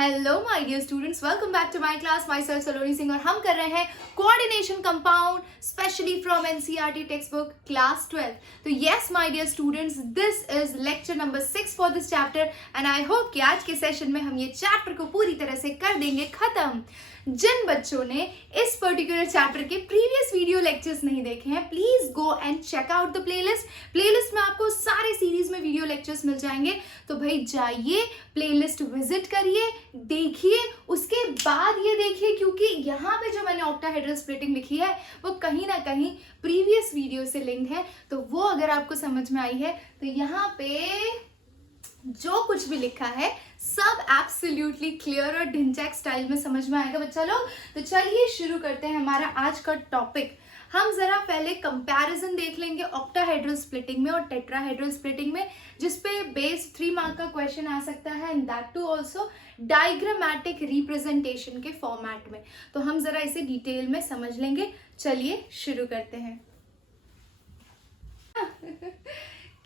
Hello my dear students, welcome back to my class. Myself Saloni Singh और हम कर रहे हैं coordination compound specially from NCERT text book class 12। तो yes my dear students, this is lecture number 6 for this chapter and I hope कि आज के session में हम ये चैप्टर को पूरी तरह से कर देंगे खत्म। जिन बच्चों ने इस पर्टिकुलर चैप्टर के प्रीवियस वीडियो लेक्चर्स नहीं देखे हैं, please go and check out the playlist में आपको सारे सीरीज में वीडियो लेक्चर्स मिल जाएंगे। तो भाई जाइए, प्लेलिस्ट विजिट करिए, देखिए, उसके बाद ये देखिए, क्योंकि यहाँ पे जो मैंने ऑक्टाहेड्रल स्प्लिटिंग लिखी है वो कहीं ना कहीं प्रीवियस वीडियो से लिंक है। तो वो अगर आपको समझ में आई है तो यहाँ पे जो कुछ भी लिखा है सब एब्सोल्युटली क्लियर और ढिंचैक स्टाइल में समझ में आएगा बच्चा लोग। तो चलिए शुरू करते हैं हमारा आज का टॉपिक। हम जरा पहले कंपैरिजन देख लेंगे ऑक्टाहेड्रल स्प्लिटिंग में और टेट्राहेड्रल स्प्लिटिंग में, जिसपे बेस 3 मार्क का क्वेश्चन आ सकता है and that too also diagrammatic representation के फॉर्मेट में। तो हम जरा इसे डिटेल में समझ लेंगे। चलिए शुरू करते हैं।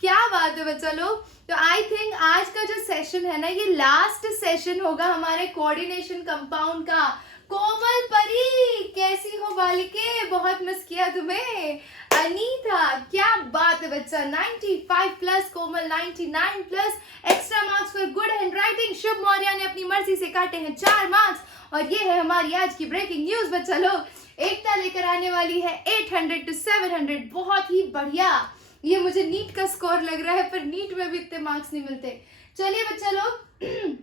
क्या बात है बच्चा लोग। तो आई थिंक आज का जो सेशन है ना, ये लास्ट सेशन होगा हमारे कोऑर्डिनेशन कंपाउंड का। कोमल परी, कैसी हो बालिके, बहुत मिस किया तुम्हें। अनीता, क्या बात है बच्चा, 95 plus, Komal 99 plus, extra marks for good handwriting. Shubh Maurya ने अपनी मर्जी से काटे हैं 4 मार्क्स। और ये है हमारी आज की ब्रेकिंग न्यूज बच्चा लोग, एकता लेकर आने वाली है 800 to 700। बहुत ही बढ़िया, ये मुझे नीट का स्कोर लग रहा है, पर नीट में भी इतने मार्क्स नहीं मिलते। चलिए बच्चा लोग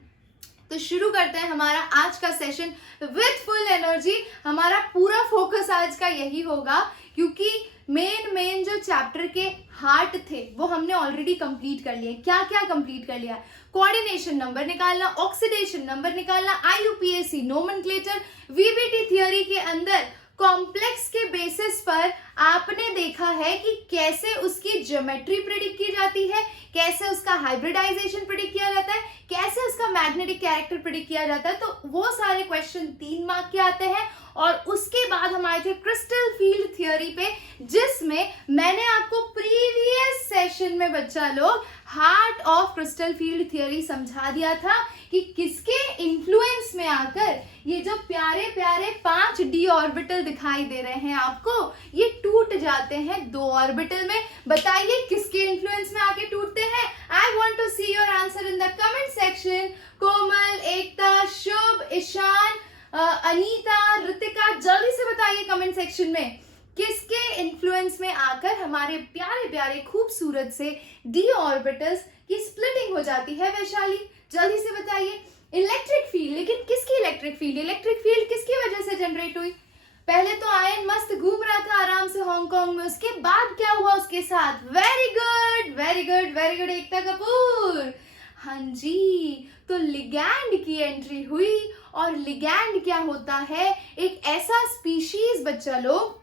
तो शुरू करते हैं हमारा आज का सेशन विथ फुल एनर्जी। हमारा पूरा फोकस आज का यही होगा, क्योंकि मेन जो चैप्टर के हार्ट थे वो हमने ऑलरेडी कंप्लीट कर लिए। क्या क्या कंप्लीट कर लिया? कोऑर्डिनेशन नंबर निकालना, ऑक्सीडेशन नंबर निकालना, आईयूपीएसी नोमेनक्लेचर, वीबीटी थ्योरी के अंदर कॉम्प्लेक्स के बेसिस पर आपने देखा है कि कैसे उसकी ज्योमेट्री प्रेडिक्ट की जाती है, कैसे उसका हाइब्रिडाइजेशन प्रेडिक्ट किया जाता है, कैसे उसका मैग्नेटिक कैरेक्टर प्रेडिक्ट किया जाता है। तो वो सारे क्वेश्चन 3 मार्क के आते हैं। और उसके बाद हम आए थे क्रिस्टल फील्ड थ्योरी पे, जिसमें मैंने आपको प्रीवियस सेशन में बच्चा लोग heart of crystal field theory समझा दिया था कि किसके इन्फ्लुएंस में आकर ये जो प्यारे प्यारे 5 डी ऑर्बिटल दिखाई दे रहे हैं आपको, ये टूट जाते हैं 2 ऑर्बिटल में। बताइए किसके इन्फ्लुएंस में आके टूटते हैं? I want to see your answer in the comment section. Komal, Ekta, Shubh, Ishaan, Anita, Ritika, जल्दी से बताइए कमेंट सेक्शन में किसके इन्फ्लुएंस में आकर हमारे प्यारे प्यारे खूबसूरत से डी ऑर्बिटल्स की स्प्लिटिंग हो जाती है। वैशाली, जल्दी से बताइए। इलेक्ट्रिक फील्ड, लेकिन किसकी इलेक्ट्रिक फील्ड? इलेक्ट्रिक फील्ड किसकी वजह से जनरेट हुई? पहले तो आयन मस्त घूम रहा था आराम से हांगकांग में, उसके बाद क्या हुआ उसके साथ? Very good very good very good Ekta Kapoor. हाँ जी, तो लिगैंड की एंट्री हुई। और लिगैंड क्या होता है? एक ऐसा स्पीशीज बच्चा लोग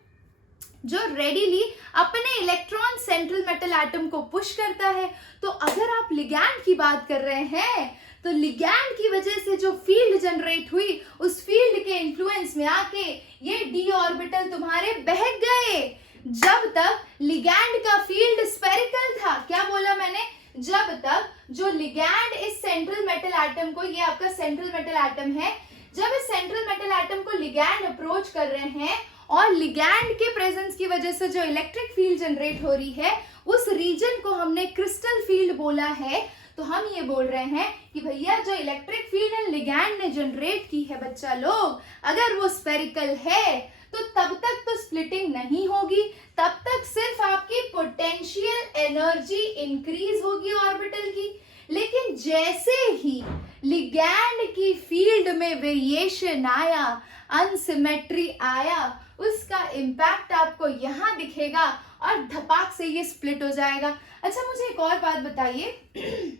जो रेडीली अपने इलेक्ट्रॉन सेंट्रल मेटल एटम को पुश करता है। तो अगर आप लिगैंड की बात कर रहे हैं तो लिगैंड की वजह से जो फील्ड जनरेट हुई, उस फील्ड के इन्फ्लुएंस में आके ये डी ऑर्बिटल तुम्हारे बहक गए। जब तक लिगैंड का फील्ड स्फेरिकल था, क्या बोला मैंने? जब तक जो लिगैंड इस सेंट्रल मेटल एटम को, ये आपका सेंट्रल मेटल एटम है, जब इस सेंट्रल मेटल एटम को लिगैंड अप्रोच कर रहे हैं और लिगैंड के प्रेजेंस की वजह से जो इलेक्ट्रिक फील्ड जनरेट हो रही है, उस रीजन को हमने क्रिस्टल फील्ड बोला है। तो हम ये बोल रहे हैं कि भैया जो इलेक्ट्रिक फील्ड लिगैंड ने जनरेट की है बच्चा लोग, अगर वो स्फेरिकल है तो तब तक तो स्प्लिटिंग नहीं होगी, तब तक सिर्फ आपकी पोटेंशियल एनर्जी इंक्रीज होगी ऑर्बिटल की। लेकिन जैसे ही लिगैंड की फील्ड में वेरिएशन आया, अनसिमेट्री आया, उसका इम्पैक्ट आपको यहाँ दिखेगा और धपाक से ये स्प्लिट हो जाएगा। अच्छा, मुझे एक और बात बताइए।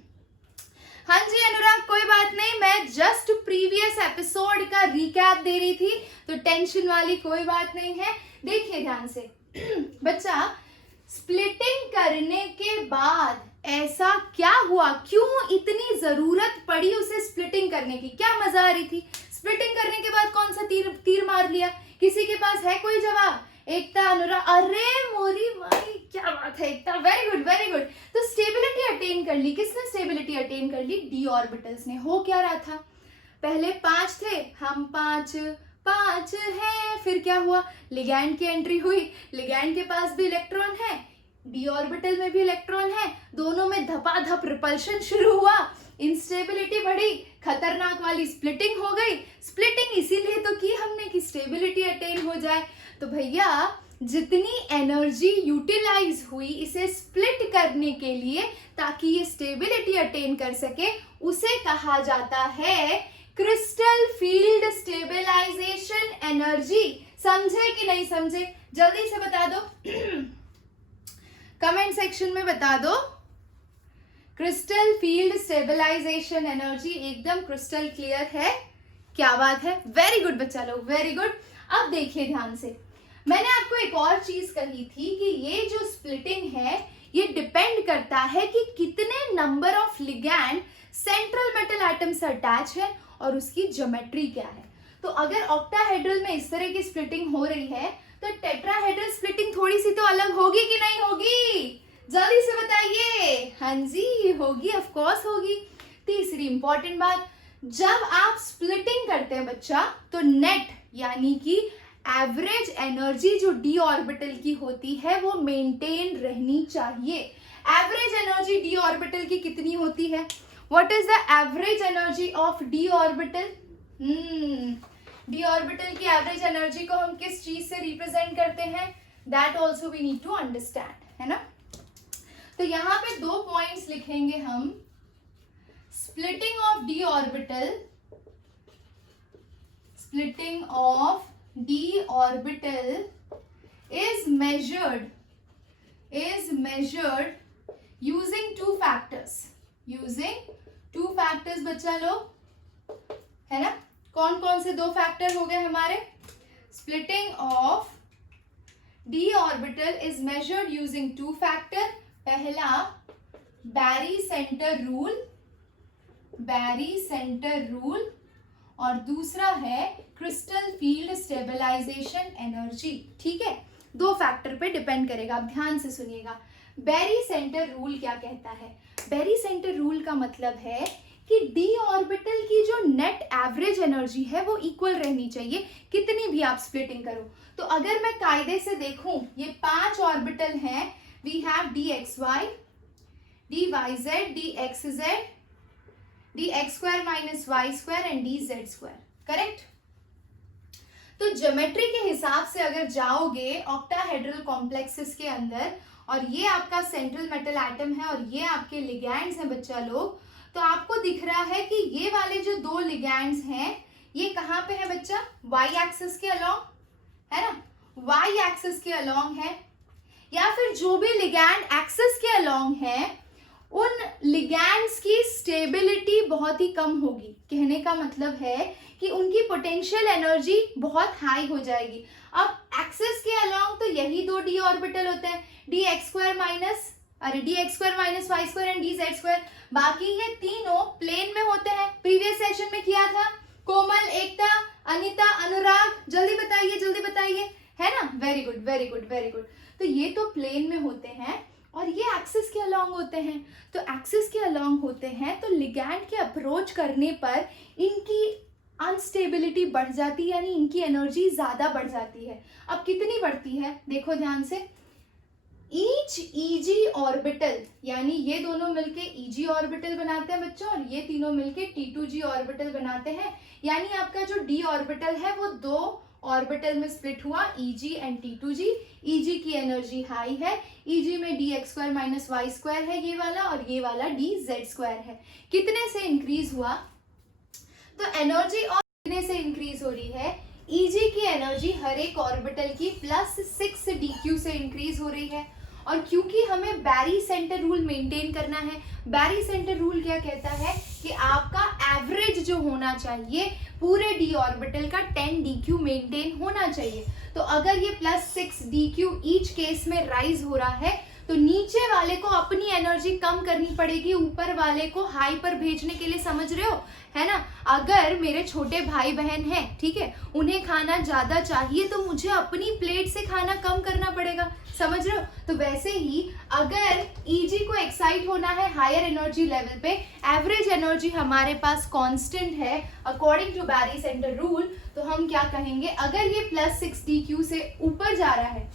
हाँ जी अनुराग, कोई बात नहीं, मैं जस्ट प्रीवियस एपिसोड का रिकैप दे रही थी, तो टेंशन वाली कोई बात नहीं है। देखिए ध्यान से बच्चा, स्प्लिटिंग करने के बाद ऐसा क्या हुआ, क्यों इतनी जरूरत पड़ी उसे स्प्लिटिंग करने की? क्या मजा आ रही थी? स्प्लिटिंग करने के बाद कौन सा तीर मार लिया? किसी के पास है कोई जवाब? एकता, अनुराग, अरे मोरी माई, क्या बात है एकता, वेरी गुड वेरी गुड। तो स्टेबिलिटी अटेन कर ली, किसने स्टेबिलिटी अटेन कर ली? डी ऑर्बिटल्स ने। हो क्या रहा था? पहले 5 थे, हम 5 5 हैं, फिर क्या हुआ, लिगैंड की एंट्री हुई, लिगैंड के पास भी इलेक्ट्रॉन है, डी ऑर्बिटल में भी इलेक्ट्रॉन है, दोनों में धपाधप रिपल्शन शुरू हुआ, इंस्टेबिलिटी बढ़ी, खतरनाक वाली स्प्लिटिंग हो गई। स्प्लिटिंग इसीलिए तो की हमने कि स्टेबिलिटी अटेन हो जाए। तो भैया जितनी एनर्जी यूटिलाइज हुई इसे स्प्लिट करने के लिए ताकि ये स्टेबिलिटी अटेन कर सके, उसे कहा जाता है क्रिस्टल फील्ड स्टेबलाइजेशन एनर्जी। समझे कि नहीं समझे? जल्दी से बता दो कमेंट सेक्शन में बता दो। क्रिस्टल फील्ड स्टेबलाइजेशन एनर्जी एकदम क्रिस्टल क्लियर है, क्या बात है, वेरी गुड बच्चा लोग, वेरी गुड। अब देखिए ध्यान से, मैंने आपको एक और चीज कही थी कि ये जो स्प्लिटिंग है ये डिपेंड करता है कि कितने number of ligand central metal atom से अटैच है और उसकी ज्योमेट्री क्या है। तो अगर ऑक्टाहेड्रल में इस तरह की स्प्लिटिंग हो रही है तो टेट्राहेड्रल स्प्लिटिंग थोड़ी सी तो अलग होगी कि नहीं होगी? जल्दी से बताइए। हाँ जी होगी, ऑफ कोर्स होगी। तीसरी इंपॉर्टेंट बात, जब आप स्प्लिटिंग करते हैं बच्चा तो नेट यानी कि एवरेज एनर्जी जो डी ऑर्बिटल की होती है वो मेंटेन रहनी चाहिए। एवरेज एनर्जी डी ऑर्बिटल की कितनी होती है? What is the average energy of d orbital? D orbital की एवरेज एनर्जी को हम किस चीज से रिप्रेजेंट करते हैं? That also we need to understand, है ना। तो यहाँ पे 2 पॉइंट्स लिखेंगे हम। Splitting of d orbital, splitting of d orbital is measured using 2 factors, बच्चा लोग, है ना। कौन कौन से 2 फैक्टर हो गए हमारे? Splitting of d orbital is measured using 2 factor। पहला बैरी सेंटर रूल और दूसरा है क्रिस्टल फील्ड स्टेबलाइजेशन एनर्जी। ठीक है, 2 फैक्टर पे डिपेंड करेगा। आप ध्यान से सुनिएगा। बैरी सेंटर रूल क्या कहता है? बैरी सेंटर रूल का मतलब है कि डी ऑर्बिटल की जो नेट एवरेज एनर्जी है वो इक्वल रहनी चाहिए कितनी भी आप स्प्लिटिंग करो। तो अगर मैं कायदे से देखूं, ये 5 ऑर्बिटल हैं। We have d x y, d y z, d x z, d x square minus y square and d z square, correct. तो ज्योमेट्री के हिसाब से अगर जाओगे ऑक्टाहेड्रल कॉम्प्लेक्सेस के अंदर और ये आपका सेंट्रल मेटल एटम है और ये आपके लिगैंड्स हैं बच्चा लोग, तो आपको दिख रहा है कि ये वाले जो 2 लिगैंड्स हैं ये कहाँ पे है बच्चा? वाई एक्सिस के अलोंग, है ना, वाई एक्सिस के अलोंग है। या फिर जो भी लिगैंड एक्सिस के अलोंग है उन लिगैंड्स की स्टेबिलिटी बहुत ही कम होगी। कहने का मतलब है कि उनकी पोटेंशियल एनर्जी बहुत हाई हो जाएगी। अब एक्सिस के अलोंग तो यही 2 डी ऑर्बिटल होते हैं, d x square minus y square and d z square. बाकी ये तीनों प्लेन में होते हैं। प्रीवियस सेशन में किया था। कोमल, एकता, अनिता, अनुराग, जल्दी बताइए, है ना। Very good, very good, very good. तो ये तो प्लेन में होते हैं और ये एक्सिस के अलोंग होते हैं। तो एक्सिस के अलोंग होते हैं तो लिगैंड के अप्रोच करने पर इनकी अनस्टेबिलिटी बढ़ जाती है, यानी इनकी एनर्जी ज्यादा बढ़ जाती है। अब कितनी बढ़ती है देखो ध्यान से। ईच ईजी ऑर्बिटल, यानी ये दोनों मिलके ईजी ऑर्बिटल बनाते हैं बच्चों और ये तीनों मिलके T2G ऑर्बिटल बनाते हैं। यानी आपका जो डी ऑर्बिटल है वो 2 ऑर्बिटल में स्प्लिट हुआ, Eg एंड T2G। Eg की एनर्जी हाई है, Eg में d x square minus y square है ये वाला, और ये वाला डी जेड स्क्वायर है। कितने से इंक्रीज हुआ? तो एनर्जी और कितने से इंक्रीज हो रही है? Eg की एनर्जी हर एक ऑर्बिटल की +6 dq से इंक्रीज हो रही है। और क्योंकि हमें बैरी सेंटर रूल मेंटेन करना है, बैरी सेंटर रूल क्या कहता है कि आपका एवरेज जो होना चाहिए पूरे डी ऑर्बिटल का 10 dq मेंटेन होना चाहिए। तो अगर ये +6 dq ईच केस में राइज हो रहा है तो नीचे वाले को अपनी एनर्जी कम करनी पड़ेगी ऊपर वाले को हाई पर भेजने के लिए, समझ रहे हो, है ना। अगर मेरे छोटे भाई बहन हैं, ठीक है, उन्हें खाना ज्यादा चाहिए तो मुझे अपनी प्लेट से खाना कम करना पड़ेगा, समझ रहे हो। तो वैसे ही अगर ईजी को एक्साइट होना है हायर एनर्जी लेवल पे, एवरेज एनर्जी हमारे पास कांस्टेंट है according to barycentre rule, तो हम क्या कहेंगे, अगर ये +6 dq से ऊपर जा रहा है,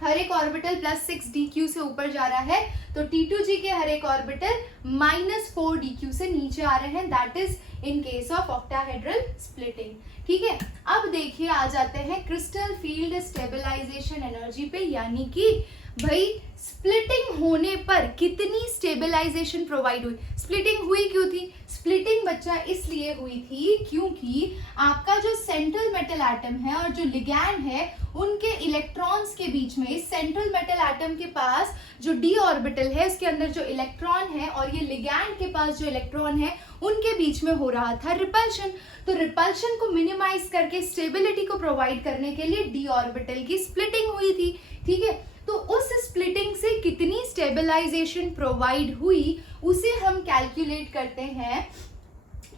हर एक ऑर्बिटल +6 dq से ऊपर जा रहा है, तो T2G के हर एक ऑर्बिटल -4 dq से नीचे आ रहे हैं, that is in case of octahedral splitting. ठीक है, अब देखिए आ जाते हैं क्रिस्टल फील्ड स्टेबलाइजेशन एनर्जी पे, यानी कि भाई स्प्लिटिंग होने पर कितनी स्टेबलाइजेशन प्रोवाइड हुई। स्प्लिटिंग हुई क्यों थी, स्प्लिटिंग बच्चा इसलिए हुई थी क्योंकि आपका जो सेंट्रल मेटल एटम है और जो लिगैंड है उनके इलेक्ट्रॉन्स के बीच में, इस सेंट्रल मेटल एटम के पास जो डी ऑर्बिटल है उसके अंदर जो इलेक्ट्रॉन है और ये लिगैंड के पास जो इलेक्ट्रॉन है उनके बीच में हो रहा था रिपल्शन। तो रिपल्शन को मिनिमाइज करके स्टेबिलिटी को प्रोवाइड करने के लिए डी ऑर्बिटल की स्प्लिटिंग हुई थी। ठीक है, तो उस स्प्लिटिंग से कितनी स्टेबलाइजेशन प्रोवाइड हुई उसे हम कैलकुलेट करते हैं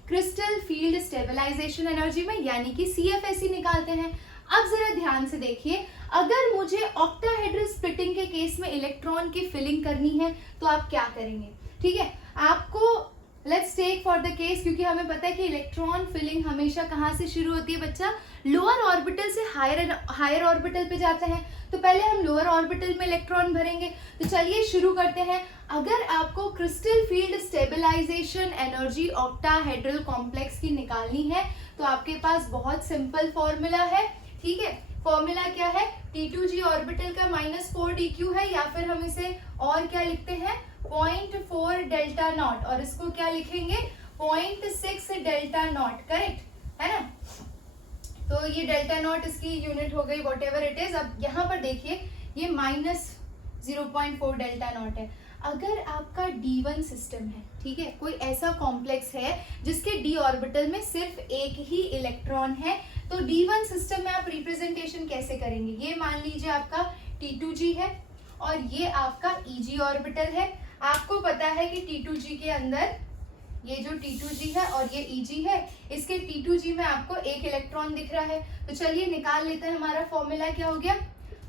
क्रिस्टल फील्ड स्टेबलाइजेशन एनर्जी में, यानी कि CFSE निकालते हैं। अब जरा ध्यान से देखिए, अगर मुझे ऑक्टाहेड्रल स्प्लिटिंग के केस में इलेक्ट्रॉन की फिलिंग करनी है तो आप क्या करेंगे। ठीक है, आपको let's take for the case, क्योंकि हमें पता है कि इलेक्ट्रॉन फिलिंग हमेशा कहाँ से शुरू होती है बच्चा, लोअर ऑर्बिटल से हायर ऑर्बिटल पे जाते हैं। तो पहले हम लोअर ऑर्बिटल में इलेक्ट्रॉन भरेंगे। तो चलिए शुरू करते हैं। अगर आपको crystal field stabilisation energy octahedral complex की निकालनी है तो आपके पास बहुत सिंपल फॉर्मूला है। ठीक है, फॉर्मूला क्या है, T2G ऑर्बिटल का -4 dq है, या फिर हम इसे और क्या लिखते हैं 0.4 डेल्टा नॉट, और इसको क्या लिखेंगे 0.6 डेल्टा नॉट, करेक्ट है ना। तो ये डेल्टा नॉट इसकी यूनिट हो गई, वॉट एवर इट इज। अब यहाँ पर देखिए ये -0.4 डेल्टा नॉट है। अगर आपका D1 सिस्टम है, ठीक है, कोई ऐसा कॉम्प्लेक्स है जिसके D ऑर्बिटल में सिर्फ एक ही इलेक्ट्रॉन है, तो D1 सिस्टम में आप रिप्रेजेंटेशन कैसे करेंगे। ये मान लीजिए आपका T2G है और ये आपका EG ऑर्बिटल है। आपको पता है कि T2G के अंदर ये जो T2G है और ये EG है, इसके T2G में आपको एक इलेक्ट्रॉन दिख रहा है। तो चलिए निकाल लेते हैं, हमारा फॉर्मूला क्या हो गया,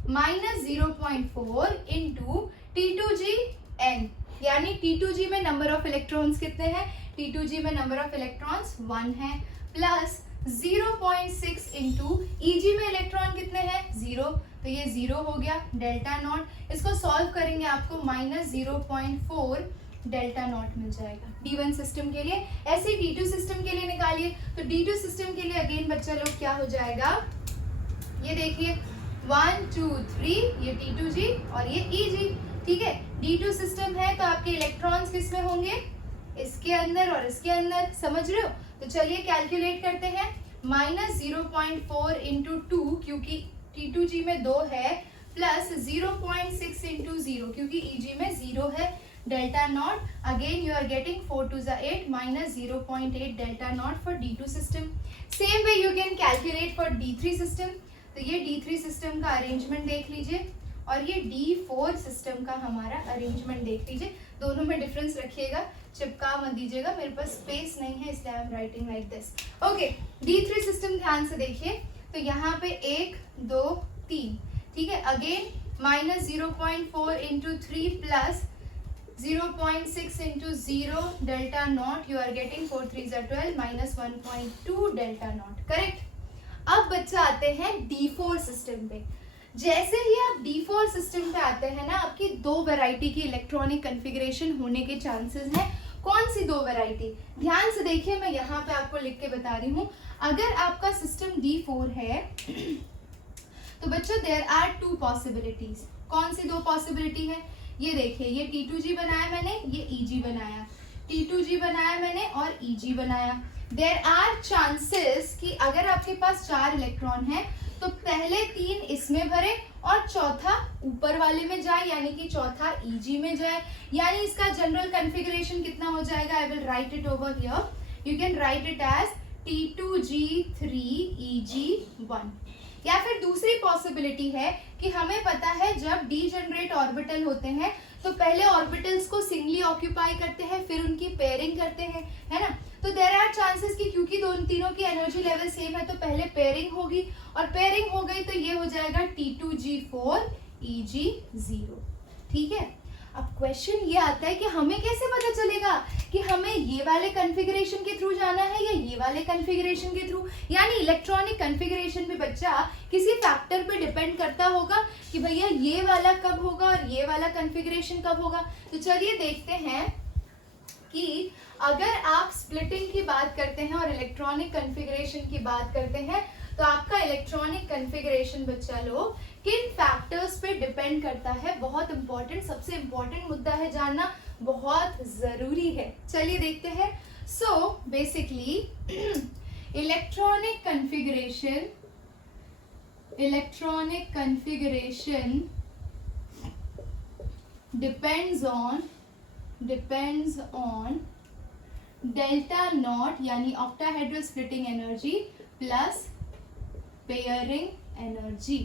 -0.4 इंटू T2GN, यानी T2G में नंबर ऑफ इलेक्ट्रॉन्स कितने हैं, T2G में नंबर ऑफ इलेक्ट्रॉन्स 1 है, प्लस 0.6 इंटू EG में इलेक्ट्रॉन कितने हैं 0, तो ये 0 हो गया डेल्टा नॉट। इसको सॉल्व करेंगे आपको -0.4 डेल्टा नॉट मिल जाएगा D1 सिस्टम के लिए। ऐसे D2 सिस्टम के लिए निकालिए। तो D2 सिस्टम के लिए अगेन बच्चा लोग क्या हो जाएगा, ये देखिए 1 2 3, ये T2G और ये EG। ठीक है, D2 सिस्टम है तो आपके इलेक्ट्रॉन्स किस में होंगे, इसके अंदर और इसके अंदर, समझ रहे हो। तो चलिए कैलकुलेट करते हैं, -0.4 इंटू 2 क्योंकि T2G में 2 है, प्लस 0.6 इंटू 0 क्योंकि EG में 0 है, delta nought. Again you are getting 4 to 8 -0.8 delta nought for D2 system. Same way you can calculate for D3 system. तो ये D3 सिस्टम का अरेंजमेंट देख लीजिए और ये D4 सिस्टम का हमारा अरेंजमेंट देख लीजिए। दोनों में डिफरेंस रखिएगा, चिपका मत दीजिएगा, मेरे पास स्पेस नहीं है इसलिए I am writing like this. Okay, D3 system ध्यान से देखिए। तो यहाँ पे 1 2 3, ठीक है, again -0.4 into 3 plus 0.6 into 0 delta naught, you are getting 4 3s are 12 -1.2 delta naught, correct. अब बच्चा आते हैं D4 सिस्टम पे। जैसे ही आप D4 सिस्टम पे आते हैं ना, आपकी 2 वैरायटी की इलेक्ट्रॉनिक कन्फिग्रेशन होने के चांसेस हैं। कौन सी 2 वैरायटी, ध्यान से देखिए, मैं यहाँ पे आपको लिख के बता रही हूँ। अगर आपका सिस्टम D4 है तो बच्चों देयर आर 2 पॉसिबिलिटीज। कौन सी 2 पॉसिबिलिटी है, ये देखिए, ये T2G बनाया मैंने, ये EG बनाया, T2G बनाया मैंने और EG बनाया। देयर आर चांसेस कि अगर आपके पास 4 इलेक्ट्रॉन है तो पहले 3 इसमें भरे और चौथा ऊपर वाले में जाए, यानी कि चौथा EG में जाए। यानी इसका जनरल कन्फिगरेशन कितना हो जाएगा, I will write it over here, you can write it as T2G3 EG1। या फिर दूसरी पॉसिबिलिटी है कि हमें पता है जब डीजेनरेट ऑर्बिटल होते हैं तो पहले ऑर्बिटल्स को सिंगली ऑक्यूपाई करते हैं, फिर उनकी पेयरिंग करते हैं, है ना। तो देयर आर चांसेस कि क्योंकि तीनों की एनर्जी लेवल सेम है तो पहले पेयरिंग होगी, और पेयरिंग हो गई तो ये हो जाएगा T2G4 Eg0, ठीक है। अब क्वेश्चन ये आता है कि हमें कैसे पता चलेगा कि हमें ये वाले कॉन्फ़िगरेशन के थ्रू जाना है या ये वाले कॉन्फ़िगरेशन के थ्रू। यानी इलेक्ट्रॉनिक कॉन्फ़िगरेशन में बच्चा किसी फैक्टर पे डिपेंड करता होगा कि भैया ये वाला कब होगा और ये वाला कॉन्फ़िगरेशन कब होगा। तो चलिए देखते हैं कि अगर आप स्प्लिटिंग की बात करते हैं और इलेक्ट्रॉनिक कॉन्फ़िगरेशन की बात करते हैं तो आपका इलेक्ट्रॉनिक कॉन्फ़िगरेशन बच्चा लोग किन फैक्टर्स पे डिपेंड करता है। बहुत इंपॉर्टेंट, सबसे इंपॉर्टेंट मुद्दा है, जानना बहुत जरूरी है। चलिए देखते हैं। So basically electronic configuration depends on delta not यानी octahedral splitting energy plus pairing energy,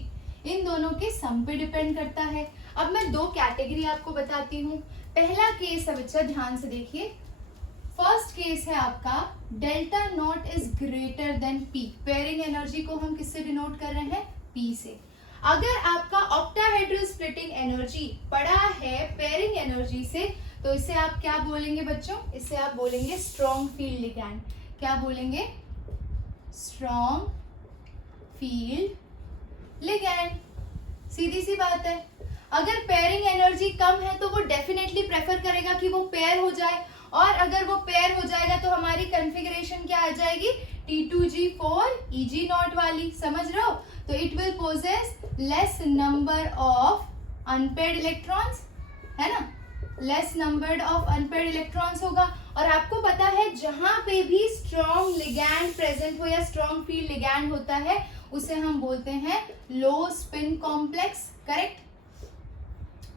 इन दोनों के सम पे डिपेंड करता है। अब मैं दो कैटेगरी आपको बताती हूँ। पहला केस है बच्चा, ध्यान से देखिए। फर्स्ट केस है आपका delta not is greater than P. Pairing energy को हम किससे डिनोट कर रहे हैं? पी से। अगर आपका ऑक्टाहेड्रल स्प्लिटिंग एनर्जी बड़ा है पेयरिंग एनर्जी से तो इसे आप क्या बोलेंगे बच्चों? इसे आप बोलेंगे स्ट्रॉन्ग फील्ड लिगैंड। क्या बोलेंगे? Strong field ligand. सीधी सी बात है। अगर पेयरिंग एनर्जी कम है तो वो डेफिनेटली प्रेफर करेगा कि वो पेयर हो जाए, और अगर वो पेयर हो जाएगा तो हमारी कॉन्फ़िगरेशन क्या आ जाएगी? T2G4 Eg0 वाली। समझ रहे हो? तो it will possess less number of unpaired electrons, है ना, less number of unpaired electrons होगा। और आपको पता है जहां पे भी स्ट्रॉन्ग लिगैंड प्रेजेंट हो या स्ट्रॉन्ग फील्ड लिगैंड होता है उसे हम बोलते हैं लो स्पिन कॉम्प्लेक्स। करेक्ट,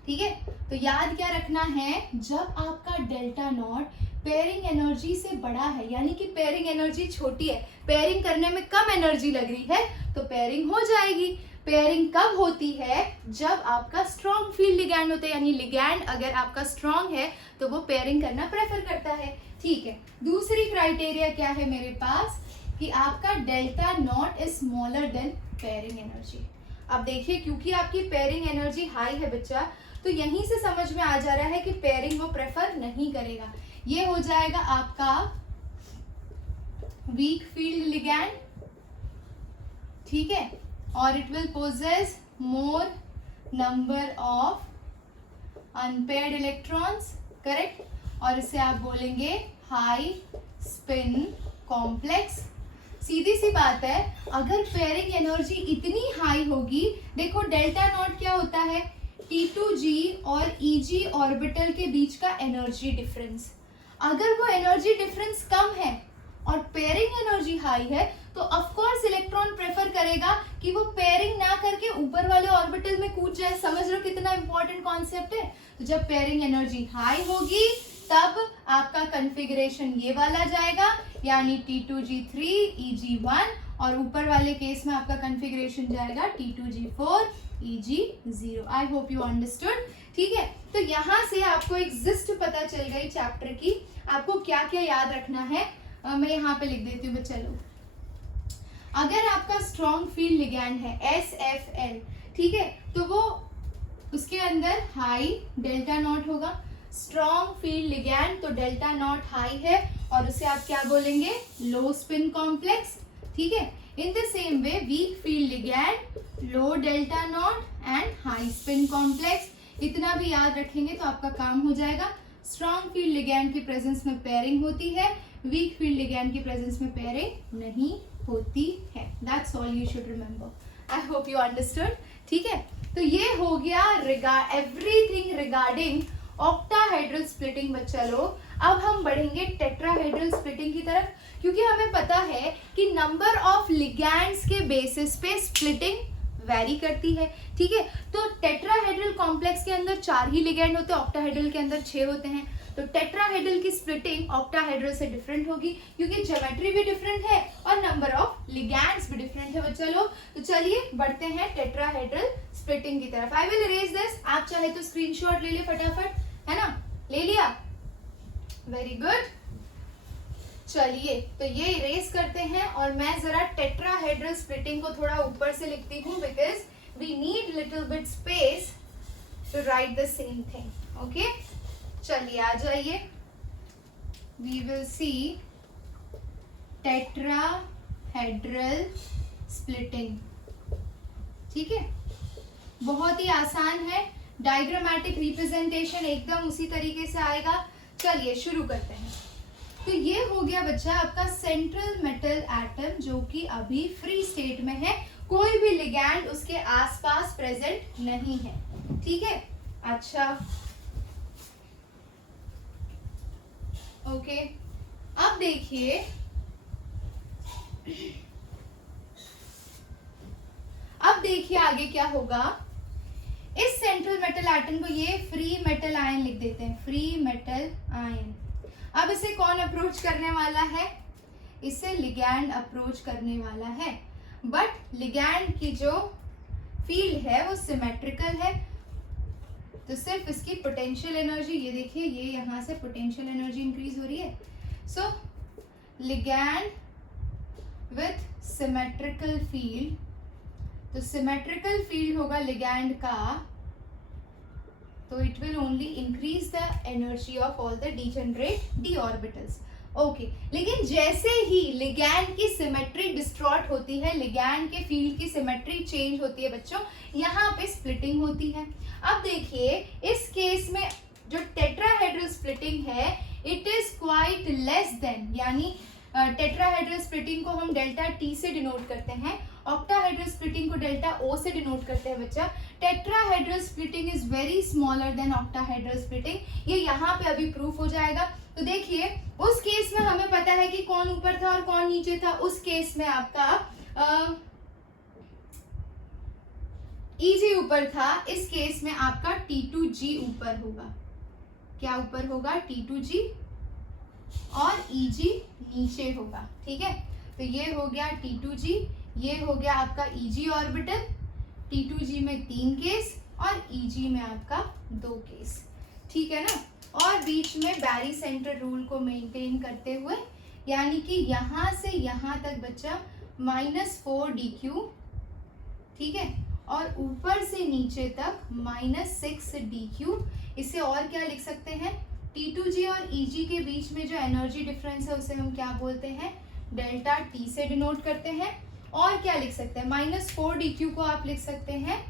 ठीक है। तो याद क्या रखना है, जब आपका डेल्टा नॉट पेयरिंग एनर्जी से बड़ा है यानी कि पेयरिंग एनर्जी छोटी है, पेयरिंग करने में कम एनर्जी लग रही है तो पेयरिंग हो जाएगी। पेयरिंग कब होती है? जब आपका स्ट्रॉन्ग फील्ड लिगैंड होता है, यानी लिगैंड अगर आपका स्ट्रॉन्ग है तो वो पेयरिंग करना प्रेफर करता है। ठीक है। दूसरी क्राइटेरिया क्या है मेरे पास कि आपका delta not is smaller than pairing energy. अब देखिए, क्योंकि आपकी पेयरिंग एनर्जी हाई है बच्चा, तो यहीं से समझ में आ जा रहा है कि पेयरिंग वो प्रेफर नहीं करेगा। ये हो जाएगा आपका वीक फील्ड लिगैंड, ठीक है, और it will possess more number of unpaired electrons. Correct, और इसे आप बोलेंगे हाई स्पिन कॉम्प्लेक्स। सीधी सी बात है, अगर पेयरिंग एनर्जी इतनी हाई होगी, देखो डेल्टा नॉट क्या होता है? T2G और Eg ऑर्बिटल के बीच का एनर्जी डिफरेंस। अगर वो एनर्जी डिफरेंस कम है और पेयरिंग एनर्जी हाई है तो ऑफ कोर्स इलेक्ट्रॉन प्रेफर करेगा कि वो पेयरिंग ना करके ऊपर वाले ऑर्बिटल में कूद जाए। समझ रहे हो कितना इंपॉर्टेंट कॉन्सेप्ट है? तो जब पेयरिंग एनर्जी हाई होगी तब आपका कॉन्फ़िगरेशन ये वाला जाएगा, यानी T2G3 Eg1, और ऊपर वाले केस में आपका कॉन्फ़िगरेशन जाएगा T2G4 Eg0। I hope you understood. ठीक है, तो यहाँ से आपको एक जिस्ट पता चल गई चैप्टर की। आपको क्या क्या याद रखना है मैं यहाँ पे लिख देती हूँ बच्चा लोग। अगर आपका स्ट्रॉन्ग फील्ड लिगैंड है SFL, ठीक है, तो वो उसके अंदर हाई डेल्टा नॉट होगा। स्ट्रॉन्ग फील्ड लिगैंड तो डेल्टा नॉट हाई है और उसे आप क्या बोलेंगे? लो स्पिन कॉम्प्लेक्स। ठीक है, in the same way weak field ligand low delta not and high spin complex. इतना भी याद रखेंगे तो आपका काम हो जाएगा। स्ट्रॉन्ग फील्ड लिगैंड की प्रेजेंस में पेयरिंग होती है, वीक फील्ड लिगैंड की प्रेजेंस में पेयरिंग नहीं होती है। That's all you should remember. I hope you understood. ठीक है, तो ये हो गया एवरीथिंग रिगार्डिंग ऑक्टाहेड्रल स्प्लिटिंग बच्चा लोग। अब हम बढ़ेंगे टेट्राहेड्रल स्प्लिटिंग की तरफ, क्योंकि हमें पता है कि नंबर ऑफ लिगैंड्स के बेसिस पे स्प्लिटिंग वैरी करती है। ठीक है, तो टेट्राहेड्रल कॉम्प्लेक्स के अंदर 4 ही लिगैंड होते हैं, ऑक्टाहेड्रल के अंदर 6 होते हैं। तो टेट्राहेड्रल की स्प्लिटिंग ऑक्टाहेड्रल से डिफरेंट होगी क्योंकि ज्योमेट्री भी डिफरेंट है और नंबर ऑफ लिगैंड्स भी डिफरेंट है बच्चा लोग। तो चलिए बढ़ते हैं टेट्राहेड्रल स्प्लिटिंग की तरफ। आई विल इरेज दिस, आप चाहे तो स्क्रीनशॉट ले ले फटाफट, है ना, ले लिया, वेरी गुड। चलिए तो ये इरेज करते हैं और मैं जरा टेट्राहेड्रल स्प्लिटिंग को थोड़ा ऊपर से लिखती हूँ because we need little bit space to write the same thing. Okay, चलिए आ जाइए, we will see tetrahedral splitting. ठीक है, बहुत ही आसान है, डायग्रामेटिक रिप्रेजेंटेशन एकदम उसी तरीके से आएगा। चलिए शुरू करते हैं। तो ये हो गया बच्चा आपका सेंट्रल मेटल एटम जो कि अभी फ्री स्टेट में है, कोई भी लिगैंड उसके आसपास प्रेजेंट नहीं है। ठीक है, अच्छा ओके, अब देखिए आगे क्या होगा। इस सेंट्रल मेटल एटम को ये फ्री मेटल आयन लिख देते हैं, फ्री मेटल आयन। अब इसे कौन अप्रोच करने वाला है, इसे लिगैंड अप्रोच करने वाला है, बट लिगैंड की जो फील्ड है वो सिमेट्रिकल है, तो सिर्फ इसकी पोटेंशियल एनर्जी, ये देखिए ये यहां से पोटेंशियल एनर्जी इंक्रीज हो रही है। सो लिगैंड विथ सिमेट्रिकल फील्ड, तो सिमेट्रिकल फील्ड होगा लिगैंड का, तो it will only increase the energy of all the degenerate D orbitals. Okay, लेकिन जैसे ही लिगैंड की सिमेट्री डिस्ट्रॉट होती है, लिगैंड के फील्ड की सिमेट्री चेंज होती है बच्चों, यहाँ पे स्प्लिटिंग होती है। अब देखिए इस केस में जो टेट्राहेड्रल स्प्लिटिंग है it is quite less than, यानी टेट्राहेड्रल स्प्लिटिंग को हम डेल्टा टी से डिनोट करते हैं, ऑक्टाहेड्रल स्प्लिटिंग को डेल्टा ओ से डिनोट करते हैं बच्चा। Tetrahedral splitting is very smaller than octahedral splitting, ये यहाँ पे अभी प्रूफ हो जाएगा। तो देखिए उस केस में हमें पता है कि कौन ऊपर था और कौन नीचे था, उस केस में आपका Eg ऊपर था, इस केस में आपका T2G ऊपर होगा। क्या ऊपर होगा, T2G, और Eg नीचे होगा। ठीक है, तो ये हो गया T2G, ये हो गया आपका Eg ऑर्बिटल, T2G में 3 केस और Eg में आपका 2 केस। ठीक है ना, और बीच में बैरी सेंटर रूल को मेंटेन करते हुए, यानी कि यहां से यहां तक बच्चा -4dq, ठीक है, और ऊपर से नीचे तक -6dq। इसे और क्या लिख सकते हैं, T2G और Eg के बीच में जो एनर्जी डिफरेंस है उसे हम क्या बोलते हैं, डेल्टा T से डिनोट करते हैं। और क्या लिख सकते हैं, -4dq को आप लिख सकते हैं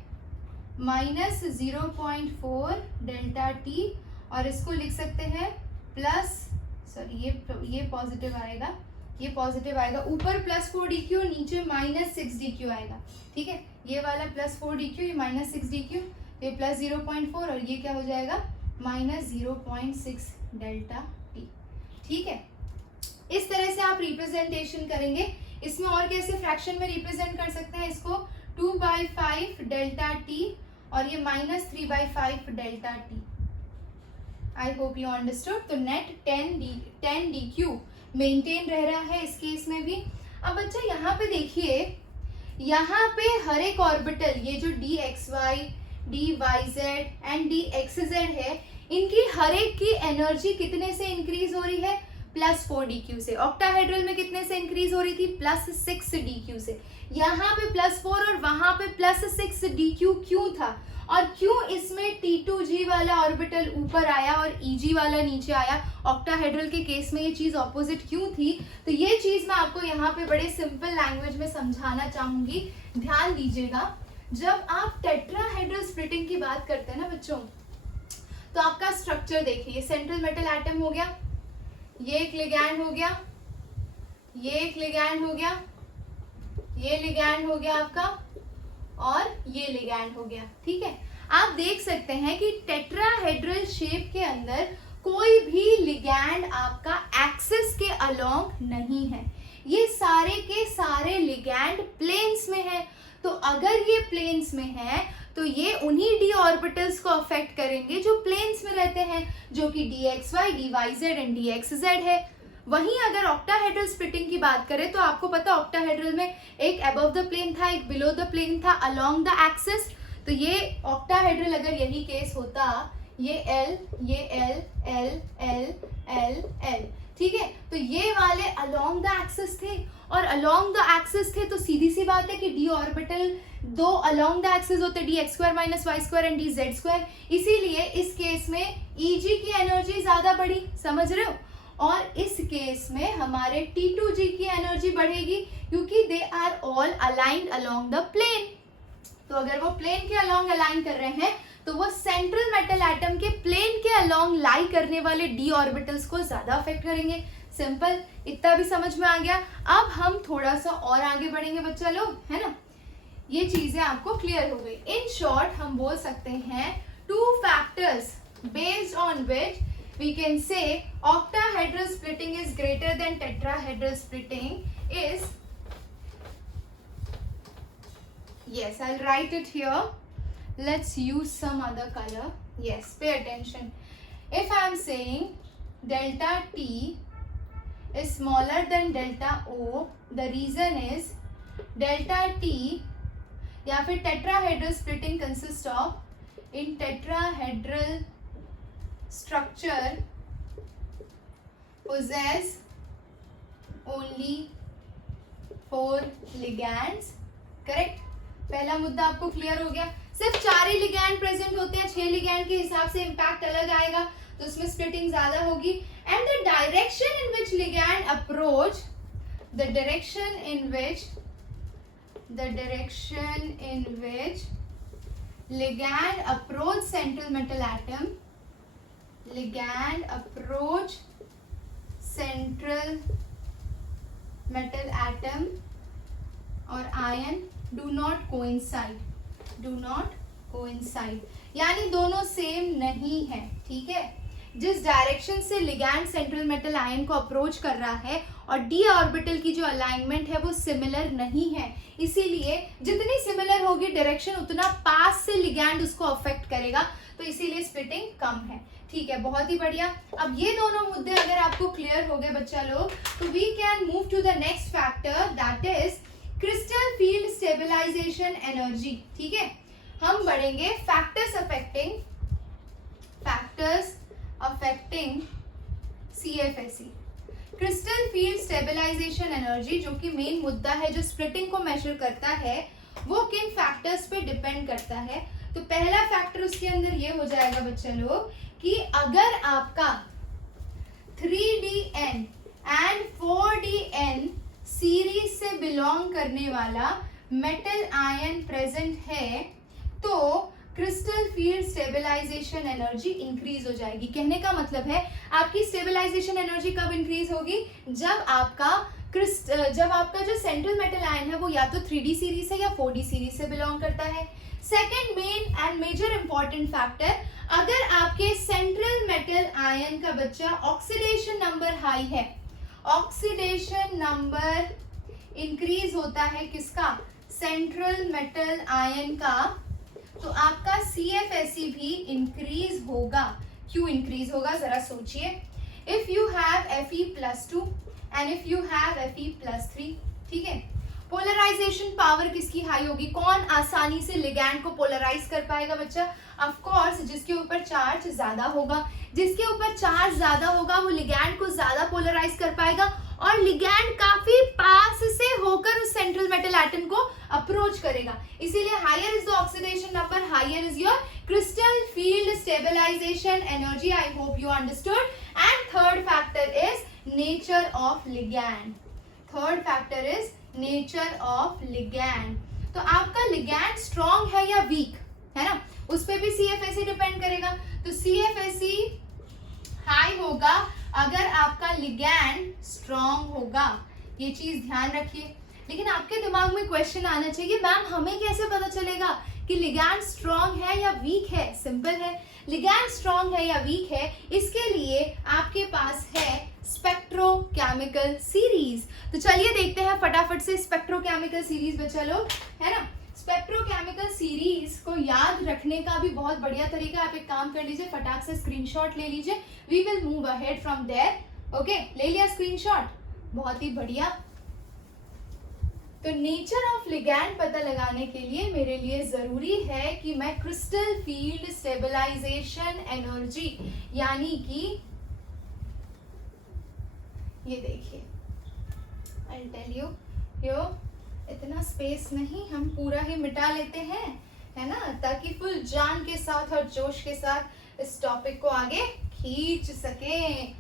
-0.4 डेल्टा T, और इसको लिख सकते हैं प्लस, सॉरी ये पॉजिटिव आएगा, ये पॉजिटिव आएगा, ऊपर +4dq नीचे -6dq आएगा। ठीक है, ये वाला +4dq, ये -6dq, ये +0.4 और ये क्या हो जाएगा -0.6 डेल्टा T। ठीक है, इस तरह से आप रिप्रेजेंटेशन करेंगे। इसमें और कैसे फ्रैक्शन में रिप्रेजेंट कर सकते हैं इसको, 2/5 डेल्टा T और ये -3/5 delta T। I hope you understood. तो नेट 10 dq मेंटेन रह रहा है इस केस में भी। अब बच्चा यहाँ पे देखिए, यहाँ पे हर एक ऑर्बिटल, ये जो dxy, dyz एंड dxz है, इनकी हर एक की एनर्जी कितने से इंक्रीज हो रही है, +4dq से। ऑक्टाहेड्रल में कितने से इंक्रीज हो रही थी, +6dq से। यहाँ पे +4 और वहां पे +6dq क्यों था, और क्यों इसमें T2G वाला ऑर्बिटल ऊपर आया और Eg वाला नीचे आया, ऑक्टाहेड्रल के केस में ये चीज ऑपोजिट क्यों थी। तो ये चीज मैं आपको यहाँ पे बड़े सिंपल लैंग्वेज में समझाना चाहूंगी, ध्यान दीजिएगा। जब आप टेट्राहेड्रल स्प्लिटिंग की बात करते हैं ना बच्चों, तो आपका स्ट्रक्चर देखिए, सेंट्रल मेटल एटम हो गया, ये एक लिगैंड हो गया, ये एक लिगैंड हो गया, ये लिगैंड हो गया आपका, और ये लिगैंड हो गया। ठीक है, आप देख सकते हैं कि टेट्राहेड्रल शेप के अंदर कोई भी लिगैंड आपका एक्सिस के अलोंग नहीं है, ये सारे के सारे लिगैंड प्लेन्स में है। तो अगर ये प्लेन्स में है तो ये उन्हीं डी ऑर्बिटल्स को अफेक्ट करेंगे जो प्लेन्स में रहते हैं, जो कि dxy, dyz एंड dxz है। वहीं अगर ऑक्टाहेड्रल स्प्लिटिंग की बात करें तो आपको पता है ऑक्टाहेड्रल में एक अबव द प्लेन था, एक बिलो द प्लेन था, अलोंग द एक्सिस। तो ये ऑक्टाहेड्रल अगर यही केस होता, ये L, ये L, L, L, L, L, ठीक है, तो ये वाले अलोंग द एक्सिस थे, और अलोंग द एक्सिस थे तो सीधी सी बात है कि d ऑर्बिटल दो अलोंग द एक्सिस होते, dx² - y² एंड dz²। इसीलिए इस केस में Eg की एनर्जी ज्यादा बढ़ी, समझ रहे हो, और इस केस में हमारे T2g की एनर्जी बढ़ेगी क्योंकि they are all aligned along the plane. तो अगर वो प्लेन के अलोंग अलाइन कर रहे हैं तो वो सेंट्रल मेटल एटम के प्लेन के अलोंग लाई करने वाले d ऑर्बिटल्स को ज्यादा अफेक्ट करेंगे। सिंपल, इतना भी समझ में आ गया। अब हम थोड़ा सा और आगे बढ़ेंगे बच्चा लोग, है ना, ये चीजें आपको क्लियर हो गई। इन शॉर्ट हम बोल सकते हैं 2 factors based on which we can say octahedral splitting is greater than tetrahedral splitting is, yes, I'll write it here, let's use some other color, yes, pay attention. If I am saying delta T is smaller than delta O, the reason is delta T या फिर tetrahedral splitting consists of, in tetrahedral structure possess only 4 ligands, correct. पहला मुद्दा आपको clear हो गया, सिर्फ 4 ही ligand present होते हैं, 6 लिगैंड के हिसाब से इम्पैक्ट अलग आएगा, तो उसमें स्प्लिटिंग ज्यादा होगी। And the direction in which ligand approach, the direction in which ligand approach central metal atom, ligand approach central metal atom और ion do not coincide, यानी दोनों सेम नहीं है, ठीक है। जिस डायरेक्शन से लिगैंड सेंट्रल मेटल आयन को अप्रोच कर रहा है और डी ऑर्बिटल की जो अलाइनमेंट है वो सिमिलर नहीं है, इसीलिए जितनी सिमिलर होगी डायरेक्शन उतना पास से लिगैंड उसको अफेक्ट करेगा, तो इसीलिए स्प्लिटिंग कम है, ठीक है। बहुत ही बढ़िया। अब ये दोनों मुद्दे अगर आपको क्लियर हो गए बच्चा लोग, तो we can move to the next factor, that is crystal field stabilisation energy, ठीक है। हम बढ़ेंगे factors affecting CFSE, crystal field stabilisation energy, जो कि मेन मुद्दा है जो स्प्लिटिंग को मेजर करता है, वो किन फैक्टर्स पे डिपेंड करता है। तो पहला फैक्टर उसके अंदर ये हो जाएगा बच्चे लोग कि अगर आपका 3DN एंड 4DN सीरीज से बिलोंग करने वाला मेटल आयन प्रेजेंट है तो crystal field stabilisation energy increase हो जाएगी। कहने का मतलब है आपकी स्टेबलाइजेशन एनर्जी कब इंक्रीज होगी, जब आपका जो सेंट्रल मेटल आयन है वो या तो 3D सीरीज है या 4D सीरीज से बिलोंग करता है। Second main and major important factor, अगर आपके सेंट्रल मेटल आयन का बच्चा ऑक्सीडेशन नंबर हाई है, ऑक्सीडेशन नंबर इंक्रीज होता है किसका, सेंट्रल मेटल आयन का, तो आपका CFSE भी इंक्रीज होगा। क्यों इंक्रीज होगा जरा सोचिए। If you have Fe+2 and if you have Fe+3, ठीक है, पोलराइजेशन पावर किसकी हाई होगी, कौन आसानी से लिगैंड को पोलराइज कर पाएगा बच्चा, ऑफ कोर्स जिसके ऊपर चार्ज ज्यादा होगा। जिसके ऊपर चार्ज ज्यादा होगा वो लिगैंड को ज्यादा पोलराइज कर पाएगा और लिगैंड काफी पास से होकर उस सेंट्रल मेटल एटम को अप्रोच करेगा। इसीलिए higher is the oxidation number, higher is your crystal field stabilisation energy. I hope you understood. And third factor is nature of ligand. Third factor is nature of ligand. तो आपका ligand strong है या week है ना, उस पर भी CFSE depend करेगा। तो CFSE हाई होगा अगर आपका लिगैंड स्ट्रॉन्ग होगा, ये चीज ध्यान रखिए। लेकिन आपके दिमाग में क्वेश्चन आना चाहिए, मैम हमें कैसे पता चलेगा कि लिगैंड स्ट्रॉन्ग है या वीक है। सिंपल है, लिगैंड स्ट्रॉन्ग है या वीक है इसके लिए आपके पास है स्पेक्ट्रोकेमिकल सीरीज। तो चलिए देखते हैं फटाफट से स्पेक्ट्रोकेमिकल सीरीज बच्चा लोग, है ना। स्पेक्ट्रोकेमिकल सीरीज को याद रखने का भी बहुत बढ़िया तरीका, आप एक काम कर लीजिए, फटाक से स्क्रीनशॉट ले लीजिए। We will move ahead from there, okay, ले लिया स्क्रीनशॉट, बहुत ही बढ़िया। तो नेचर ऑफ लिगैंड पता लगाने के लिए मेरे लिए जरूरी है कि मैं क्रिस्टल फील्ड स्टेबलाइजेशन एनर्जी, यानी कि ये देखिए, आई विल टेल यू, यो इतना स्पेस नहीं, हम पूरा ही मिटा लेते हैं, है ना, ताकि फुल जान के साथ और जोश के साथ इस टॉपिक को आगे खींच सकें।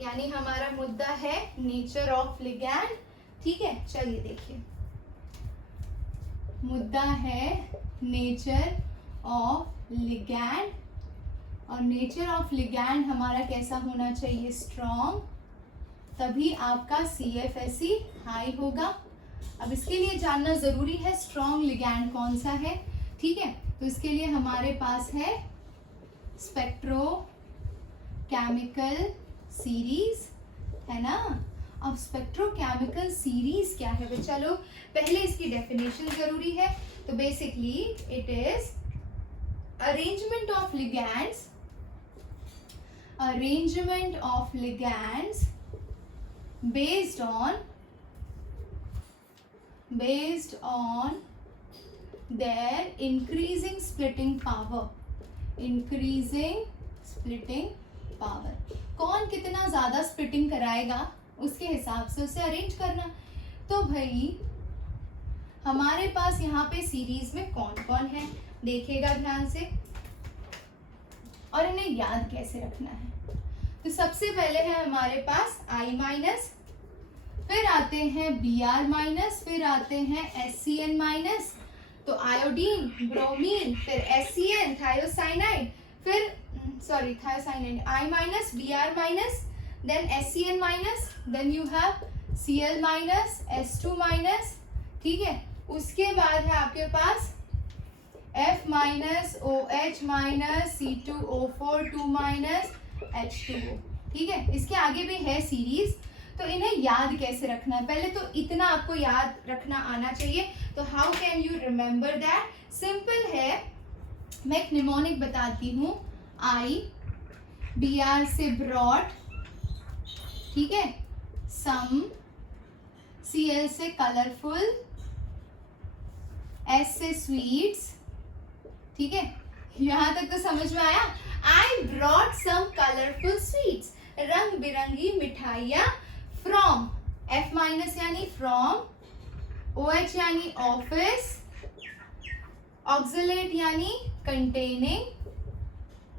यानी हमारा मुद्दा है नेचर ऑफ लिगैंड। ठीक है, चलिए देखिए, मुद्दा है नेचर ऑफ लिगैंड, और नेचर ऑफ लिगैंड हमारा कैसा होना चाहिए, स्ट्रॉन्ग, तभी आपका CFSE हाई होगा। अब इसके लिए जानना जरूरी है स्ट्रॉन्ग लिगैंड कौन सा है। ठीक है, तो इसके लिए हमारे पास है स्पेक्ट्रो केमिकल सीरीज, है ना। अब स्पेक्ट्रोकेमिकल सीरीज क्या है बच्चा लोग, पहले इसकी डेफिनेशन जरूरी है। तो basically it is arrangement of ligands, arrangement of ligands based on their increasing splitting power, कौन कितना ज्यादा स्प्लिटिंग कराएगा उसके हिसाब से उसे अरेंज करना। तो भाई हमारे पास यहाँ पे सीरीज में कौन कौन है देखिएगा ध्यान से, और इन्हें याद कैसे रखना है। तो सबसे पहले है हमारे पास I माइनस, फिर आते हैं Br माइनस, फिर आते हैं SCN माइनस, तो आयोडीन, ब्रोमीन, फिर SCN, थायोसाइनाइड, फिर thiocyanide, I minus, Br minus, then SCN minus, then you have Cl minus, S2 minus. ठीक है, उसके बाद है आपके पास F minus, OH minus, C2O4 2 minus, H2O। ठीक है, इसके आगे भी है सीरीज। तो इन्हें याद कैसे रखना है, पहले तो इतना आपको याद रखना आना चाहिए। तो how can you remember that, simple है, मैं एक निमोनिक बताती हूँ, I, Br से ब्रॉड, ठीक है, सम, Cl से कलरफुल, S से स्वीट्स। ठीक है, यहां तक तो समझ में आया। I brought some colorful sweets, रंग बिरंगी मिठाइयाँ, from, F माइनस यानी from, OH यानी ऑफिस, ऑक्सलेट यानी containing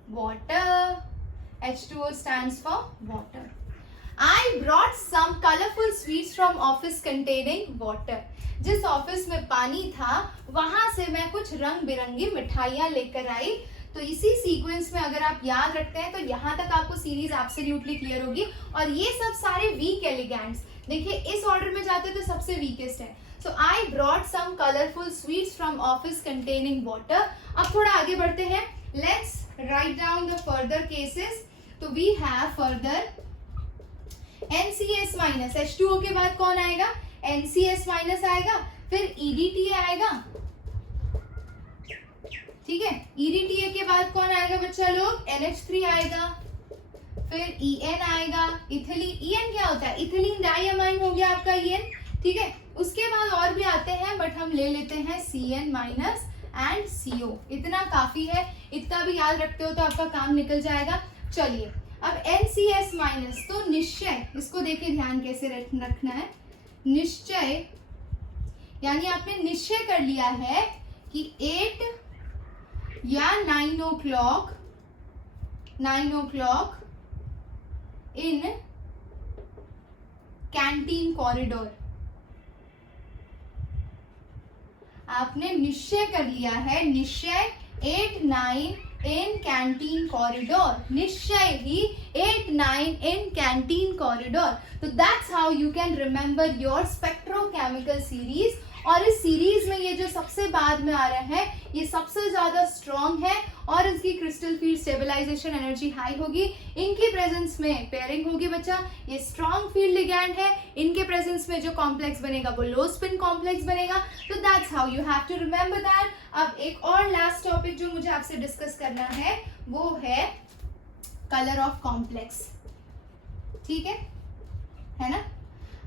water, H2O stands for water. I brought some colorful sweets from office containing water. जिस ऑफिस में पानी था वहां से मैं कुछ रंग बिरंगी मिठाइयाँ लेकर आई। तो इसी सीक्वेंस में अगर आप याद रखते हैं तो यहाँ तक आपको सीरीज एब्सोल्युटली क्लियर होगी। और ये सब सारे वीक एलिगेंट्स, देखिए इस ऑर्डर में जाते तो सबसे वीकेस्ट है। So I brought some colourful sweets from office containing water. अब थोड़ा आगे बढ़ते हैं, let's write down the further cases. तो we have further NCS minus, H2O के बाद कौन आएगा, NCS माइनस आएगा, फिर EDTA आएगा। ठीक है, EDTA के बाद कौन आएगा बच्चा लोग, NH3 आएगा, फिर EN आएगा, इथिलीन। EN क्या होता है, इथिलीन डाइअमाइन हो गया आपका EN। ठीक है, उसके बाद और भी आते हैं बट हम ले लेते हैं CN माइनस एंड CO। इतना काफी है, इतना भी याद रखते हो तो आपका काम निकल जाएगा। चलिए अब NCS माइनस, तो निश्चय, इसको देखिए ध्यान कैसे रखना है। निश्चय यानी आपने निश्चय कर लिया है कि 8 या 9 o'clock इन कैंटीन कॉरिडोर। आपने निश्चय कर लिया है, निश्चय 8-9 इन कैंटीन कॉरिडोर, निश्चय ही 8-9 इन कैंटीन कॉरिडोर। तो that's how you can remember your spectrochemical series. और इस सीरीज में ये जो सबसे बाद में आ रहा है ये सबसे ज्यादा स्ट्रॉन्ग है और इसकी crystal field stabilisation energy high होगी। इनकी प्रेजेंस में पेयरिंग होगी बच्चा, ये स्ट्रॉन्ग फील्ड लिगैंड है, इनके प्रेजेंस में जो कॉम्प्लेक्स बनेगा वो लो स्पिन कॉम्प्लेक्स बनेगा। तो that's how you have to remember that. अब एक और लास्ट टॉपिक जो मुझे आपसे डिस्कस करना है वो है कलर ऑफ कॉम्प्लेक्स। ठीक है, है ना।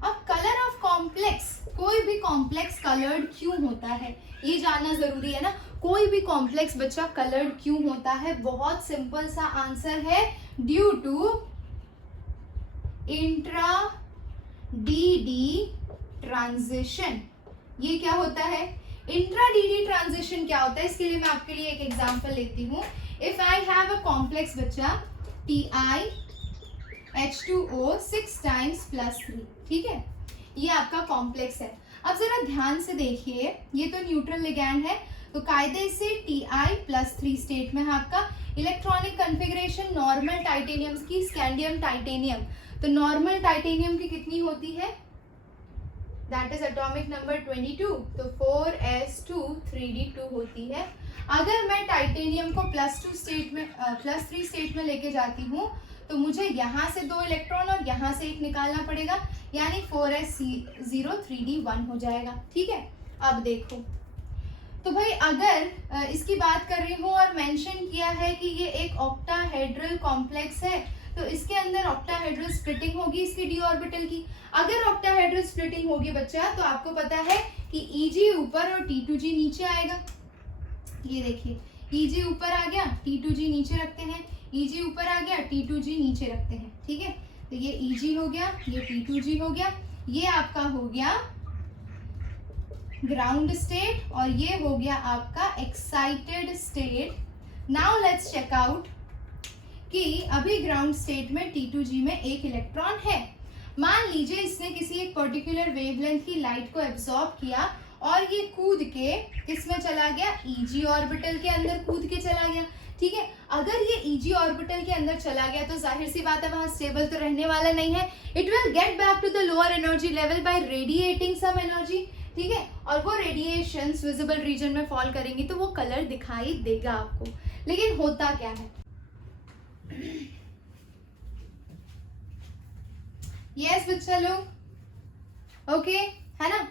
अब कलर ऑफ कॉम्प्लेक्स, कोई भी कॉम्प्लेक्स कलर्ड क्यों होता है ये जानना जरूरी है ना। कोई भी कॉम्प्लेक्स बच्चा कलर्ड क्यों होता है, बहुत सिंपल सा आंसर है, due to intra d transition. ये क्या होता है, इंट्रा डी ट्रांजिशन क्या होता है, इसके लिए मैं आपके लिए एक एग्जांपल लेती हूँ। If I have a complex बच्चा TiH2O 6 टाइम्स +3, ठीक है, ये आपका कॉम्प्लेक्स है। अब जरा ध्यान से देखिए, ये तो न्यूट्रल लिगैंड है, तो कायदे से Ti+3 स्टेट में है आपका। इलेक्ट्रॉनिक कन्फिग्रेशन नॉर्मल टाइटेनियम की, स्कैंडियम टाइटेनियम, तो नॉर्मल टाइटेनियम की कितनी होती है, दैट इज एटॉमिक नंबर 22, तो 4s2 3d2 होती है। अगर मैं टाइटेनियम को +3 स्टेट में लेके जाती हूँ तो मुझे यहाँ से 2 इलेक्ट्रॉन और यहाँ से एक निकालना पड़ेगा, यानी 4s0 3d1 हो जाएगा, ठीक है। अब देखो, तो भाई अगर इसकी बात कर रही हूँ और मेंशन किया है कि ये एक ऑक्टाहेड्रल कॉम्प्लेक्स है, तो इसके अंदर ऑक्टाहेड्रल स्प्लिटिंग होगी इसकी d ऑर्बिटल की। अगर ऑक्टाहेड्रल स्प्लिटिंग होगी बच्चा, तो आपको पता है कि Eg ऊपर और T2g नीचे आएगा। ये देखिए, Eg ऊपर आ गया, T2g नीचे रखते हैं, Eg ऊपर आ गया, T2g नीचे रखते हैं, ठीक है। तो ये Eg हो गया, ये T2g हो गया, ये आपका हो गया ग्राउंड स्टेट और ये हो गया आपका excited state. Now let's check out कि अभी ग्राउंड स्टेट में T2g में एक इलेक्ट्रॉन है। मान लीजिए इसने किसी एक पर्टिकुलर वेवलेंथ की लाइट को एब्जॉर्ब किया और ये कूद के किसमें चला गया, Eg ऑर्बिटल के अंदर कूद के चला गया, ठीक है। अगर ये Eg ऑर्बिटल के अंदर चला गया तो जाहिर सी बात है वहां स्टेबल तो रहने वाला नहीं है। It will get back to the lower energy level by radiating some energy, ठीक है, और वो रेडिएशंस विजिबल रीजन में फॉल करेंगी तो वो कलर दिखाई देगा आपको। लेकिन होता क्या है, यस बच्चा लोग, ओके है ना,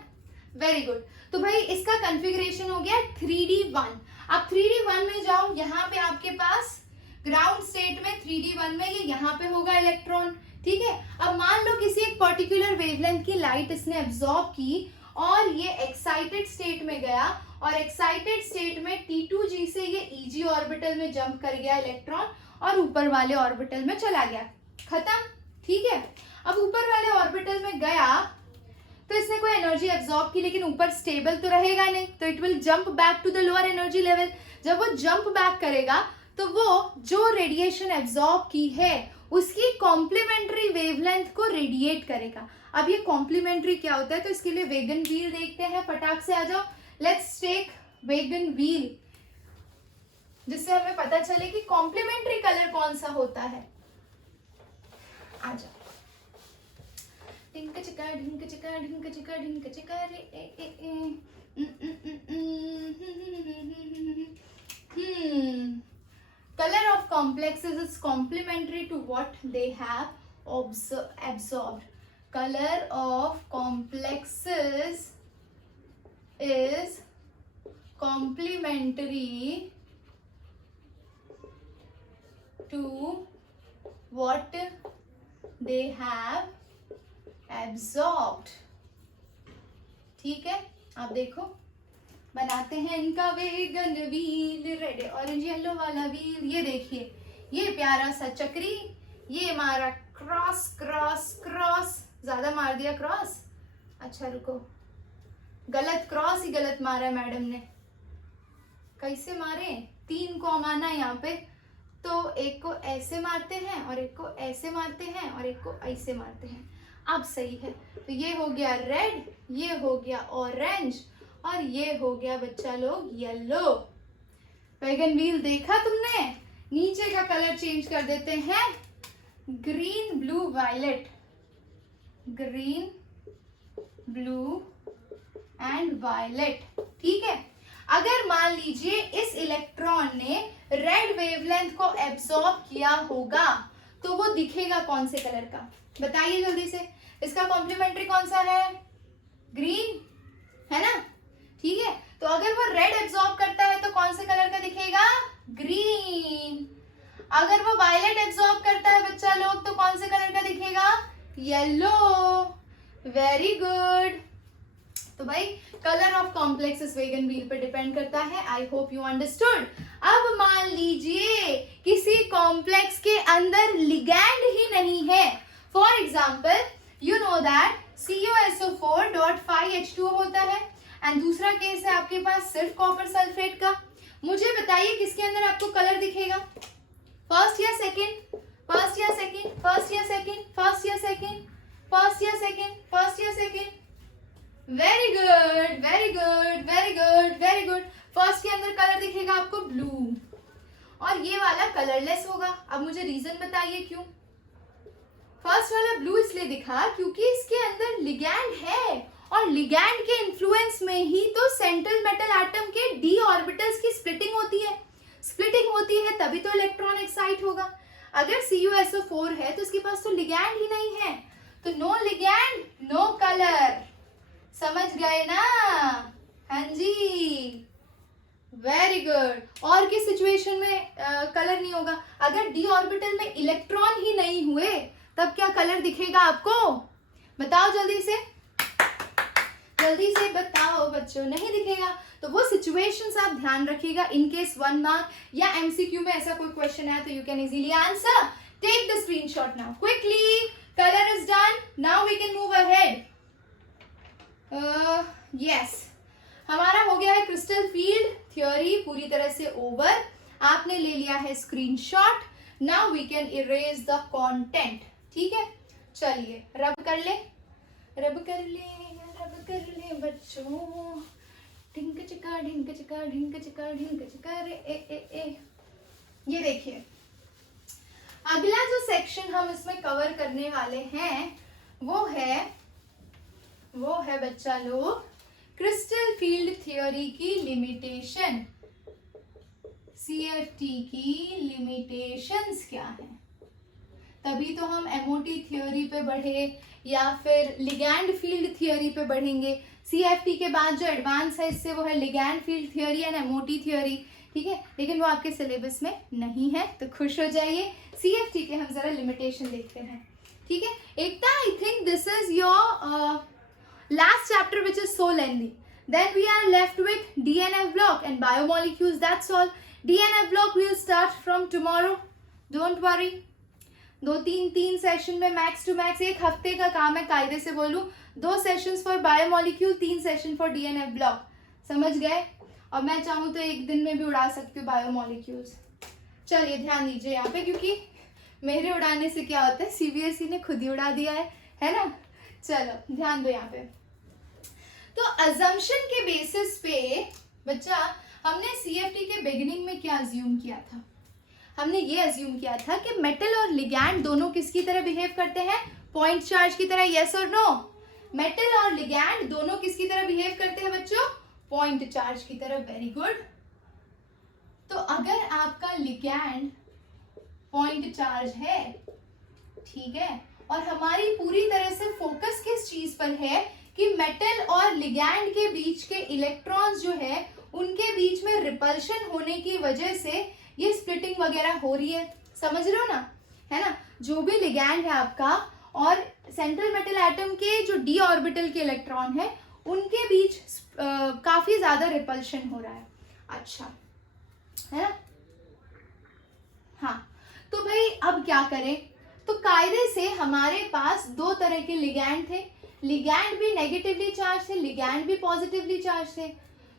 वेरी गुड। तो भाई इसका कॉन्फ़िगरेशन हो गया 3d1। अब 3d1 में जाओ, यहाँ पे आपके पास ग्राउंड स्टेट में 3d1 में ये यहाँ पे होगा इलेक्ट्रॉन, ठीक है। अब मान लो किसी एक पर्टिकुलर वेवलेंथ की लाइट इसने एब्जॉर्ब की और ये एक्साइटेड स्टेट में गया और एक्साइटेड स्टेट में T2g से ये Eg ऑर्बिटल में जंप कर गया इलेक्ट्रॉन और ऊपर वाले ऑर्बिटल में चला गया, खत्म, ठीक है। अब ऊपर वाले ऑर्बिटल में गया तो इसने कोई एनर्जी एब्जॉर्ब की, लेकिन ऊपर स्टेबल तो रहेगा नहीं, तो it will jump back to the lower energy level. जब वो जंप बैक करेगा तो वो जो रेडिएशन एब्जॉर्ब की है उसकी कॉम्प्लीमेंट्री वेवलेंथ को रेडिएट करेगा। अब ये कॉम्प्लीमेंट्री क्या होता है, तो इसके लिए वेगन व्हील देखते हैं, फटाक से आ जाओ, लेट्स टेक वेगन व्हील, जिससे हमें पता चले कि कॉम्प्लीमेंट्री कलर कौन सा होता है। आ जाओ, ढिंक चिका ढिंक चिका ढिंक चिका ढिंक चिका रे ए color of complexes is complementary to what they have absorbed. Color of complexes is complementary to what they have absorbed, ठीक है। आप देखो, बनाते हैं इनका wagon wheel, red orange yellow वाला व्हील। ये देखिए, ये प्यारा सा चक्री, ये मारा क्रॉस क्रॉस क्रॉस, ज्यादा मार दिया क्रॉस, अच्छा रुको, गलत क्रॉस ही गलत मारा मैडम ने। कैसे मारे, 3 को माना यहाँ पे, तो एक को ऐसे मारते हैं और एक को ऐसे मारते हैं और एक को ऐसे मारते हैं, अब सही है। तो ये हो गया रेड, ये हो गया ऑरेंज और ये हो गया बच्चा लोग येलो। वैगन व्हील देखा तुमने, नीचे का कलर चेंज कर देते हैं, green blue violet, green blue and violet, ठीक है। अगर मान लीजिए इस इलेक्ट्रॉन ने रेड वेवलेंथ को एब्सॉर्ब किया होगा तो वो दिखेगा कौन से कलर का, बताइए जल्दी से। इसका कॉम्प्लीमेंट्री कौन सा है, ग्रीन है ना, ठीक है। तो अगर वो रेड एब्सॉर्ब करता है तो कौन से कलर का दिखेगा, ग्रीन। अगर वो वायलेट एब्सॉर्ब करता है बच्चा लोग तो कौन से कलर का दिखेगा, येलो, वेरी गुड। तो भाई कलर ऑफ कॉम्प्लेक्स इस वेगन व्हील पे डिपेंड करता है। आई होप यू अंडरस्टूड। अब मान लीजिए किसी कॉम्प्लेक्स के अंदर लिगैंड ही नहीं है। For example you know that CuSO4.5H2O होता है, एंड दूसरा केस है आपके पास सिर्फ कॉपर सल्फेट का। मुझे बताइए किसके अंदर आपको कलर दिखेगा, फर्स्ट या सेकेंड, फर्स्ट या सेकेंड, फर्स्ट या सेकेंड, फर्स्ट या सेकेंड, फर्स्ट या सेकेंड, फर्स्ट या second. Very good, very good, very good, very good. First के अंदर कलर दिखेगा आपको ब्लू, और ये वाला कलरलेस होगा। अब मुझे रीजन बताइए क्यों। फर्स्ट वाला ब्लू इसलिए दिखा क्योंकि इसके अंदर लिगैंड है, और लिगैंड के इन्फ्लुएंस में ही तो सेंट्रल मेटल एटम के डी ऑर्बिटल्स की स्प्लिटिंग होती है। स्प्लिटिंग होती है तभी तो इलेक्ट्रॉन एक्साइट होगा। अगर CuSO4 है तो इसके पास तो लिगैंड ही नहीं है, तो नो लिगैंड नो कलर। समझ गए ना? हाँ जी, वेरी गुड। और किस सिचुएशन में कलर नहीं होगा? अगर डी ऑर्बिटल में इलेक्ट्रॉन ही नहीं हुए तब क्या कलर दिखेगा आपको? बताओ जल्दी से, जल्दी से बताओ बच्चों। नहीं दिखेगा। तो वो सिचुएशंस आप ध्यान रखिएगा। इन केस 1 मार्क या MCQ में ऐसा कोई क्वेश्चन है तो you can easily answer. Take the screenshot now quickly. Colour is done, now we can move ahead. Yes, हमारा हो गया है क्रिस्टल फील्ड थ्योरी पूरी तरह से ओवर। आपने ले लिया है screenshot. Now we can erase the content. ठीक है, चलिए रब कर ले, रब कर ले, रब कर ले बच्चों। ढिंक चिका ढिंक चिका ढिंक चिका ढिंक चिका रे ए ए ए। ये देखिए, अगला जो सेक्शन हम इसमें कवर करने वाले हैं वो है बच्चा लोग क्रिस्टल फील्ड थ्योरी की लिमिटेशन। CFT की लिमिटेशंस क्या है, तभी तो हम MOT थ्योरी पे बढ़े या फिर लिगैंड फील्ड थ्योरी पे बढ़ेंगे। CFT के बाद जो एडवांस है इससे वो है ligand field theory and MOT theory. ठीक है, लेकिन वो आपके सिलेबस में नहीं है तो खुश हो जाइए। CFT के हम जरा लिमिटेशन देखते हैं। ठीक है, Ekta, I think this is your last chapter which is so lengthy. Then we are left with DNF block and biomolecules. That's all. DNF block will start from tomorrow. Don't worry. 2-3 session में max to max 1 हफ्ते का काम है। कायदे से बोलूं 2 sessions for biomolecule, 3 session for DNF block. समझ गए? और मैं चाहूँ तो 1 दिन में भी उड़ा सकती हूँ बायोमोलिक्यूल्स। चलिए ध्यान दीजिए यहाँ पे, क्योंकि मेरे उड़ाने से क्या होता है, CBSE ने खुद ही उड़ा दिया है ना। चलो ध्यान दो यहाँ पे। तो अजम्पशन के बेसिस पे बच्चा हमने CFT के बिगिनिंग में क्या अज्यूम किया था? हमने ये अज्यूम किया था कि मेटल और लिगैंड दोनों किसकी तरह बिहेव करते हैं? पॉइंट चार्ज की तरह। यस और नो? मेटल और लिगैंड दोनों किसकी तरह बिहेव करते हैं बच्चों? पॉइंट चार्ज की तरह। Very good. तो अगर आपका लिगैंड पॉइंट चार्ज है, ठीक है, और हमारी पूरी तरह से फोकस किस चीज पर है कि मेटल और लिगैंड के बीच के इलेक्ट्रॉन्स जो है उनके बीच में रिपल्शन होने की वजह से ये स्प्लिटिंग वगैरह हो रही है। समझ रहे हो ना? है ना? जो भी लिगैंड है आपका और सेंट्रल मेटल एटम के जो डी ऑर्बिटल के इलेक्ट्रॉन है उनके बीच काफी ज्यादा रिपल्शन हो रहा है। अच्छा है ना? हाँ, तो भाई अब क्या करें? तो कायदे से हमारे पास 2 तरह के लिगैंड थे। लिगैंड भी नेगेटिवली चार्ज थे, लिगैंड भी पॉजिटिवली चार्ज थे।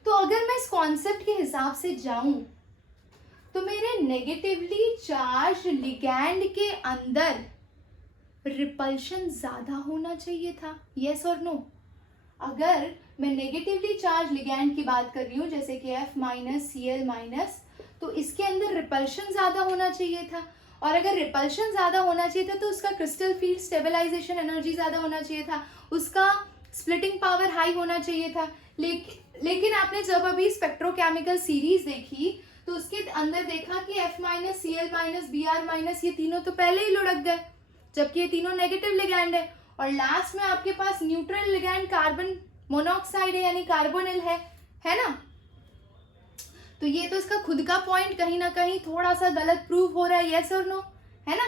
तो अगर मैं इस कॉन्सेप्ट के हिसाब से जाऊं तो मेरे नेगेटिवली चार्ज लिगैंड के अंदर रिपल्शन ज्यादा होना चाहिए था। यस और नो? अगर मैं नेगेटिवली चार्ज लिगैंड की बात कर रही हूँ जैसे कि F-Cl-, तो इसके अंदर रिपल्शन ज्यादा होना चाहिए था। और अगर रिपल्शन ज्यादा होना चाहिए था तो उसका क्रिस्टल फील्ड स्टेबलाइजेशन एनर्जी ज्यादा होना चाहिए था, उसका स्प्लिटिंग पावर हाई होना चाहिए था। लेकिन आपने जब अभी स्पेक्ट्रोकेमिकल सीरीज देखी तो उसके अंदर देखा कि F-Cl-, Br-, ये तीनों तो पहले ही लुढ़क गए, जबकि ये तीनों नेगेटिव लिगैंड है। और लास्ट में आपके पास न्यूट्रल लिगैंड कार्बन मोनोऑक्साइड है, यानी कार्बोनिल है ना? तो ये तो इसका खुद का पॉइंट कहीं ना कहीं थोड़ा सा गलत प्रूव हो रहा है। यस और नो? है ना?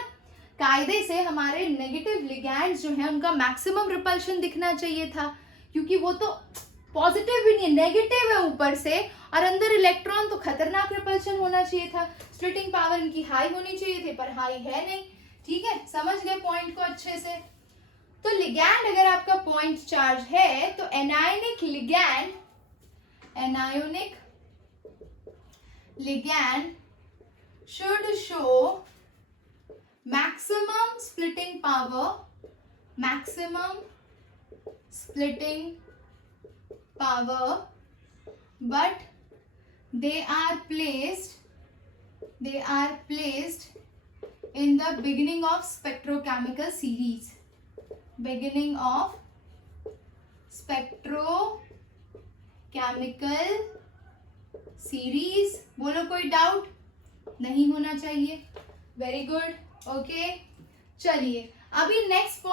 कायदे से हमारे नेगेटिव लिगैंड्स जो हैं उनका मैक्सिमम रिपल्शन दिखना चाहिए था, क्योंकि वो तो पॉजिटिव भी नहीं है, नेगेटिव है ऊपर से, और अंदर इलेक्ट्रॉन, तो खतरनाक रिपल्शन होना चाहिए था। स्प्लिटिंग पावर इनकी हाई होनी चाहिए थी, पर हाई है नहीं। ठीक है, समझ गए पॉइंट को अच्छे से। तो लिगैंड अगर आपका पॉइंट चार्ज है तो anionic ligand should show maximum splitting power, but they are placed in the beginning of spectrochemical series. बोलो, कोई डाउट नहीं होना चाहिए। Very good, okay. चलिए अभी नेक्स्ट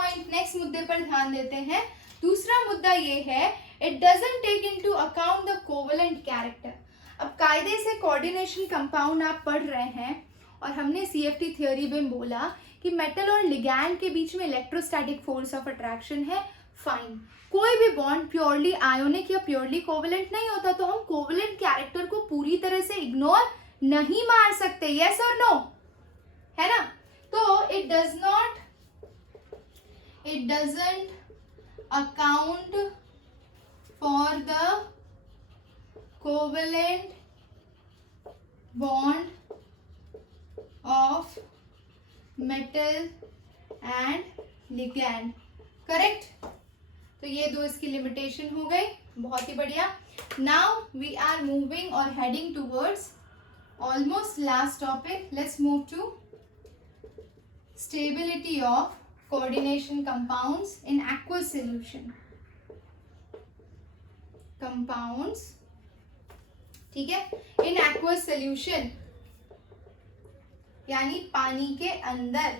मुद्दे पर ध्यान देते हैं। दूसरा मुद्दा ये है, it doesn't take into account the covalent character. अब कायदे से कोऑर्डिनेशन कंपाउंड आप पढ़ रहे हैं, और हमने सीएफटी थ्योरी में बोला कि मेटल और लिगैंड के बीच में इलेक्ट्रोस्टैटिक फोर्स ऑफ अट्रैक्शन है। फाइन, कोई भी बॉन्ड प्योरली आयोनिक या प्योरली कोवेलेंट नहीं होता, तो हम कोवेलेंट कैरेक्टर को पूरी तरह से इग्नोर नहीं मार सकते। यस और नो, है ना? तो it doesn't account for the covalent bond of metal and ligand. Correct? तो ये दो इसकी लिमिटेशन हो गई। बहुत ही बढ़िया। नाउ वी आर मूविंग और heading towards almost last topic. Let's move to stability of coordination compounds in aqueous solution. Compounds, ठीक है, in aqueous solution यानी पानी के अंदर।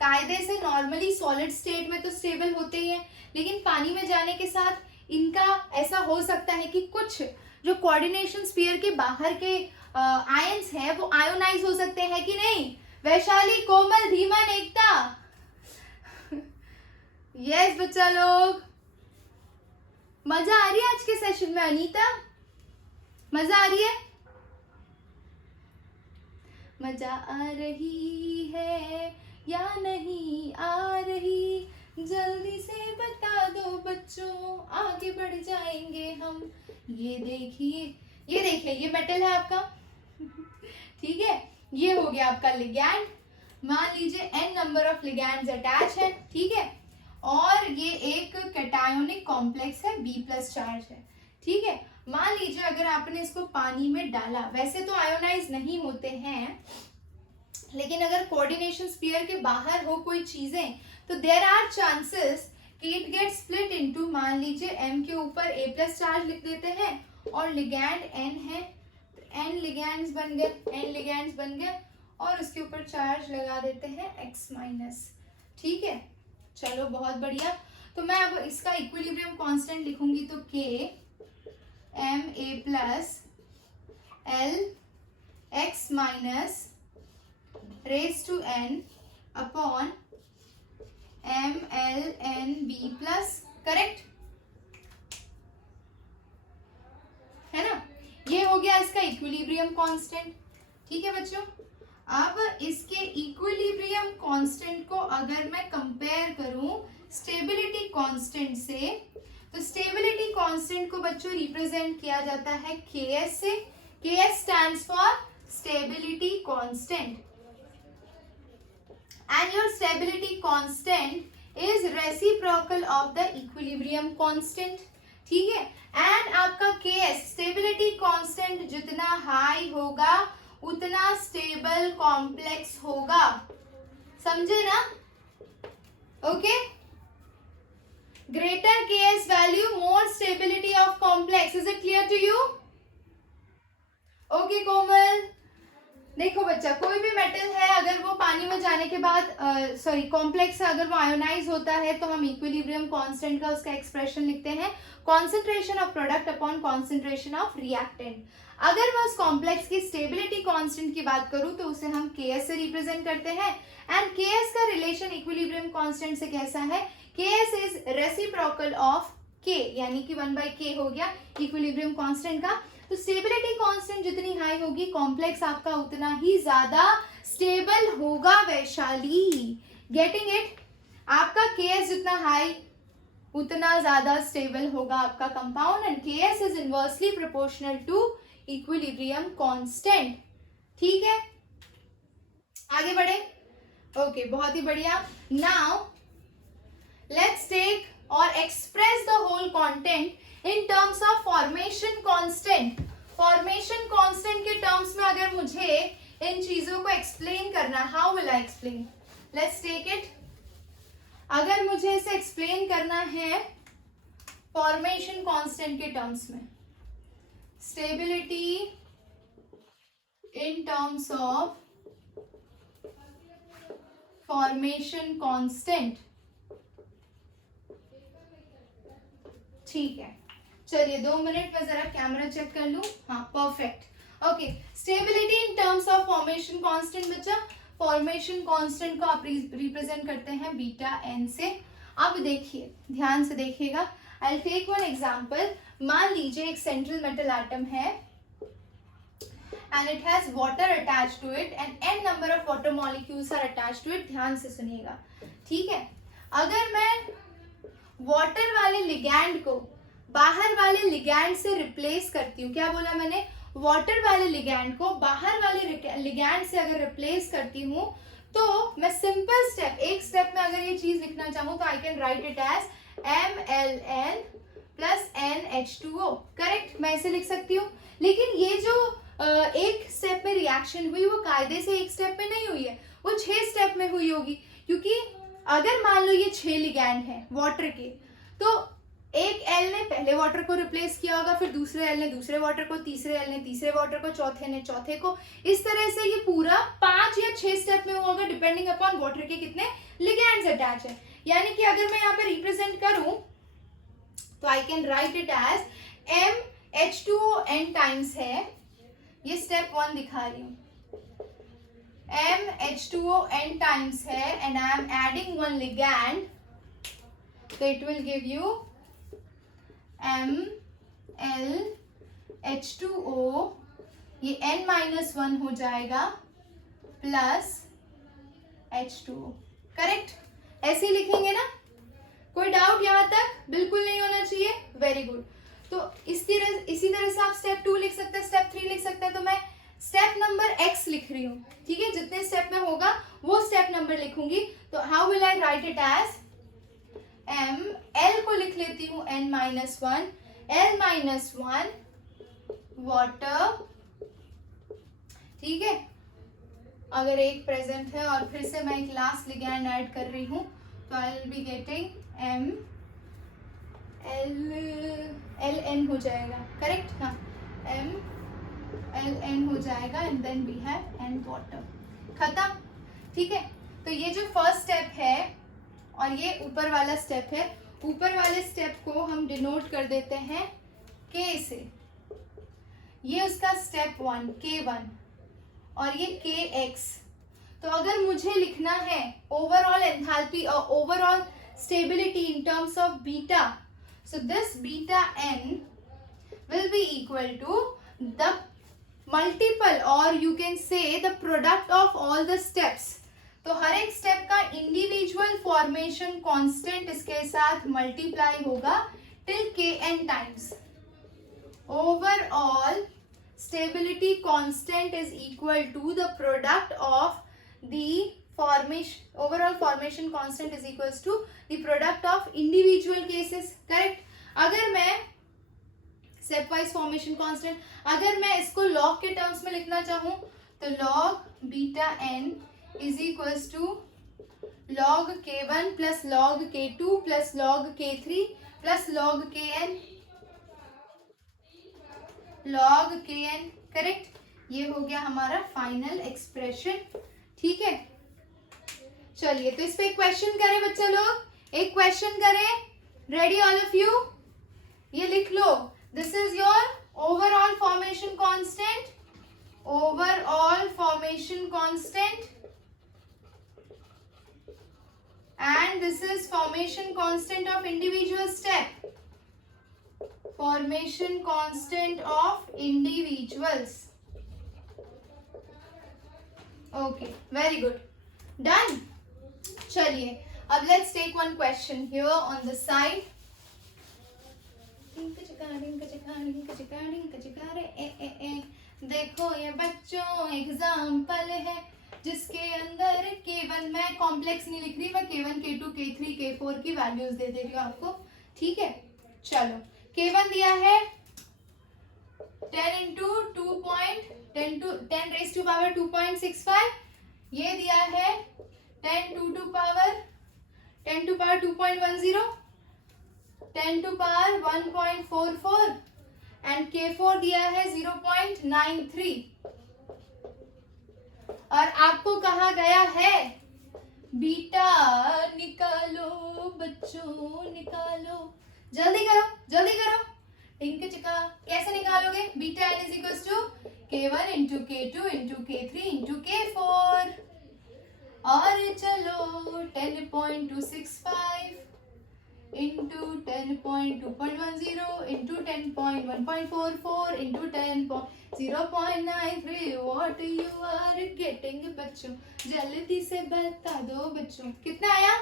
कायदे से नॉर्मली सॉलिड स्टेट में तो स्टेबल होते ही हैं, लेकिन पानी में जाने के साथ इनका ऐसा हो सकता है कि कुछ जो कोऑर्डिनेशन स्फीयर के बाहर के आयंस है वो आयोनाइज हो सकते हैं कि नहीं? वैशाली, कोमल, धीमन, एकता। यस बच्चा लोग, मजा आ रही है आज के सेशन में? अनीता, मजा आ रही है? मजा आ रही है या नहीं आ रही? जल्दी से बता दो बच्चों, आगे बढ़ जाएंगे हम। ये देखिए, ये मेटल है आपका। ठीक है, ये हो गया आपका लिगैंड। मान लीजिए n number of ligands attach है, ठीक है, और ये एक कैटायोनिक कॉम्प्लेक्स है, B+ चार्ज है। ठीक है, मान लीजिए अगर आपने इसको पानी में डाला, वैसे तो आयोनाइज नहीं होते हैं, लेकिन अगर कोऑर्डिनेशन स्फीयर के बाहर हो कोई चीजें, तो देयर आर चांसेस कि इट गेट स्प्लिट इनटू, मान लीजिए m के ऊपर A+ चार्ज लिख देते हैं और लिगैंड n है, n लिगैंड्स बन गए और उसके ऊपर चार्ज लगा देते हैं X-। ठीक है, चलो बहुत बढ़िया। तो मैं अब इसका इक्विलिब्रियम कांस्टेंट लिखूंगी, तो K Ma+ L X- raised to n upon MlNB+। Correct है ना? ये हो गया इसका इक्विलिब्रियम कांस्टेंट। ठीक है बच्चों, अब इसके इक्विलिब्रियम कांस्टेंट को अगर मैं कंपेयर करूं स्टेबिलिटी कांस्टेंट से, तो स्टेबिलिटी कांस्टेंट को बच्चों रिप्रेजेंट किया जाता है Ks से। Ks stands for stability constant, and your stability constant is reciprocal of the equilibrium constant। ठीक है, एंड आपका Ks स्टेबिलिटी कांस्टेंट जितना हाई होगा उतना स्टेबल कॉम्प्लेक्स होगा। समझे ना? Okay, greater Ks value, more stability of complex. Is it clear to you? Okay, Komal. देखो बच्चा, कोई भी मेटल है अगर वो पानी में जाने के बाद कॉम्प्लेक्स है, अगर वो आयोनाइज होता है तो हम इक्विलिब्रियम कांस्टेंट का उसका एक्सप्रेशन लिखते हैं concentration of product upon concentration of reactant. अगर मैं उस कॉम्प्लेक्स की स्टेबिलिटी कांस्टेंट की बात करूं तो उसे हम Ks से रिप्रेजेंट करते हैं। एंड Ks का रिलेशन इक्विलिब्रियम कांस्टेंट से कैसा है? Ks is reciprocal of K, यानी कि 1/K हो गया इक्विलिब्रियम कांस्टेंट का। तो स्टेबिलिटी कांस्टेंट जितनी हाई होगी कॉम्प्लेक्स आपका उतना ही ज्यादा स्टेबल होगा वैशाली। Getting it? आपका Ks जितना हाई उतना ज्यादा स्टेबल होगा आपका compound, and Ks is inversely proportional to equilibrium constant. ठीक है, आगे बढ़े। ओके, बहुत ही बढ़िया। नाउ लेट्स टेक और express the whole content in terms of formation constant. Formation constant के टर्म्स में अगर मुझे इन चीजों को एक्सप्लेन करना, how will I explain? Let's take it. अगर मुझे इसे एक्सप्लेन करना है फॉर्मेशन कांस्टेंट के टर्म्स में, stability in terms of formation constant, ठीक है। चलिए 2 मिनट में जरा कैमरा चेक कर लूं। हाँ, perfect. Okay, stability in terms of formation constant बच्चा, फॉर्मेशन कांस्टेंट को आप रिप्रेजेंट करते हैं बीटा एन से। अब देखिए, ध्यान से देखिएगा। I take one example. मान लीजिए एक सेंट्रल मेटल एटम है and it has water attached to it and n number of water molecules are attached to it. ध्यान से सुनिएगा, ठीक है। अगर मैं वाटर वाले लिगैंड को बाहर वाले लिगैंड से रिप्लेस करती हूँ, क्या बोला मैंने? वाटर वाले लिगैंड को बाहर वाले लिगैंड से अगर रिप्लेस करती हूँ तो मैं सिंपल स्टेप, एक स्टेप में अगर ये चीज लिखना चाहूँ तो I can write it as MLN plus NH2O। Correct, मैं इसे लिख सकती हूँ। लेकिन ये जो एक स्टेप में रिएक्शन हुई वो कायदे से एक स्टेप में नहीं हुई है, वो 6 स्टेप में हुई होगी। क्योंकि अगर मान लो ये 6 लिगैंड हैं वाटर के, तो एक एल ने पहले वाटर को रिप्लेस किया होगा, फिर दूसरे एल ने दूसरे वाटर को, तीसरे एल ने तीसरे वाटर को, चौथे ने चौथे को। इस तरह से ये पूरा 5 या 6 स्टेप में होगा, डिपेंडिंग अपॉन वाटर के कितने लिगैंड्स अटैच है। यानी कि अगर मैं यहाँ पे रिप्रेजेंट करूं तो I can write it as MH2ON times है, ये स्टेप 1 दिखा रही हूँ, MH2ON टाइम्स है and I am adding one ligand, तो it will give you MLH2O, ये N-1 हो जाएगा प्लस H2O। करेक्ट, ऐसे ही लिखेंगे ना? कोई डाउट यहाँ तक? बिल्कुल नहीं होना चाहिए। Very good. तो इसी तरह से आप स्टेप 2 लिख सकते हैं, स्टेप 3 लिख सकते हैं। तो मैं स्टेप नंबर X लिख रही हूँ, ठीक है। जितने स्टेप में होगा वो स्टेप नंबर लिखूंगी। तो how will I write it as L को लिख लेती हूँ N-1, L-1 वाटर, ठीक है। अगर एक प्रेजेंट है और फिर से मैं एक लास्ट लिगैंड ऐड कर रही हूँ तो I will be getting LN हो जाएगा। करेक्ट, हाँ, LN हो जाएगा and then we have N water. खत्म, ठीक है। तो ये जो फर्स्ट स्टेप है और ये ऊपर वाला स्टेप है, ऊपर वाले स्टेप को हम डिनोट कर देते हैं K से। ये उसका स्टेप 1 K1 और ये KX। तो अगर मुझे लिखना है ओवरऑल एंथैल्पी और overall stability in terms of beta, so this beta n will be equal to the multiple or you can say the product of all the steps। तो हर एक स्टेप का इंडिविजुअल फॉर्मेशन कांस्टेंट इसके साथ multiply होगा till Kn times. Overall stability constant is equal to the product of the formation, overall formation constant is equals to the product of individual cases। Correct. अगर मैं step wise formation constant, अगर मैं इसको log के terms में लिखना चाहूं तो log beta n is equals to log K1 plus log K2 plus log K3 plus log Kn, correct. ये हो गया हमारा फाइनल एक्सप्रेशन, ठीक है। चलिए तो इस पे एक क्वेश्चन करें बच्चा लोग, एक क्वेश्चन करें, रेडी ऑल ऑफ यू? ये लिख लो, this is your overall formation constant, overall formation constant, and this is formation constant of individual step, formation constant of individuals. Okay, very good, done. चलिए अब let's take one question here on the side. देखो ये बच्चों example है जिसके अंदर K1, मैं complex नहीं लिख रही, मैं K1, K2, K3, K4 की वैल्यूज दे रही हूँ आपको, ठीक है। चलो K1 दिया है 10 into 10 raised to power 2.65, ये दिया है 10 to power 2.10, 10 to power 1.44 and K4 दिया है 0.93। और आपको कहा गया है बीटा निकालो बच्चों, निकालो, जल्दी करो जल्दी करो, टिंक चिका। कैसे निकालोगे? Beta n is equal to K1 into K2 into K3 into K4। और चलो 10.265 into 10.2.10 into 10.1.44 into 10.0.93, what you are getting बच्चों? जल्दी से बता दो बच्चों, कितना आया?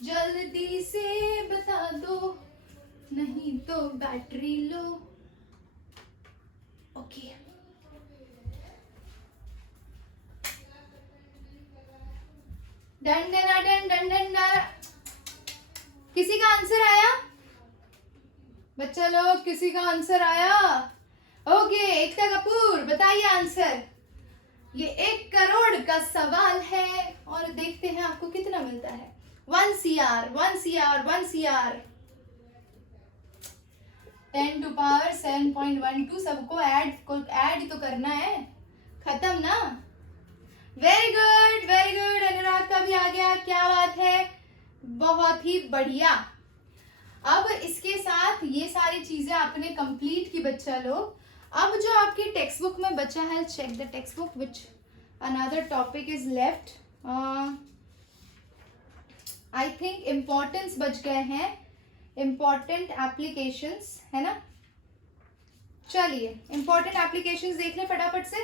जल्दी से बता दो, नहीं तो battery low. Okay done done done done done done. किसी का आंसर आया बच्चा लोग? किसी का आंसर आया? ओके एकता कपूर बताइए आंसर। ये 1 करोड़ का सवाल है और देखते हैं आपको कितना मिलता है। 1 CR 1 CR 1 CR 10 to power 7.12। सबको ऐड तो करना है, खत्म ना? वेरी गुड अनुराग का भी आ गया, क्या बात है, बहुत ही बढ़िया। अब इसके साथ ये सारी चीजें आपने कंप्लीट की बच्चा लोग। अब जो आपकी टेक्स्ट बुक में बचा है, check the text book which another topic is left. I think importance बच गए हैं, इम्पोर्टेंट एप्लीकेशंस है ना। चलिए इम्पोर्टेंट एप्लीकेशंस देख लें फटाफट से।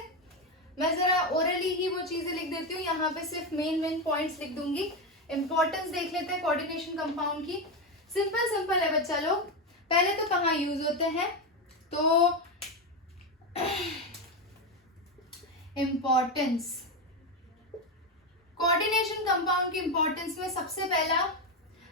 मैं जरा ओरली ही वो चीजें लिख देती हूँ, यहाँ पे सिर्फ मेन पॉइंट्स लिख दूंगी। इंपॉर्टेंस देख लेते हैं कोऑर्डिनेशन कंपाउंड की। सिंपल है बच्चा लोग। पहले तो कहाँ यूज होते हैं, तो इंपॉर्टेंस, कोऑर्डिनेशन कंपाउंड की इंपॉर्टेंस में सबसे पहला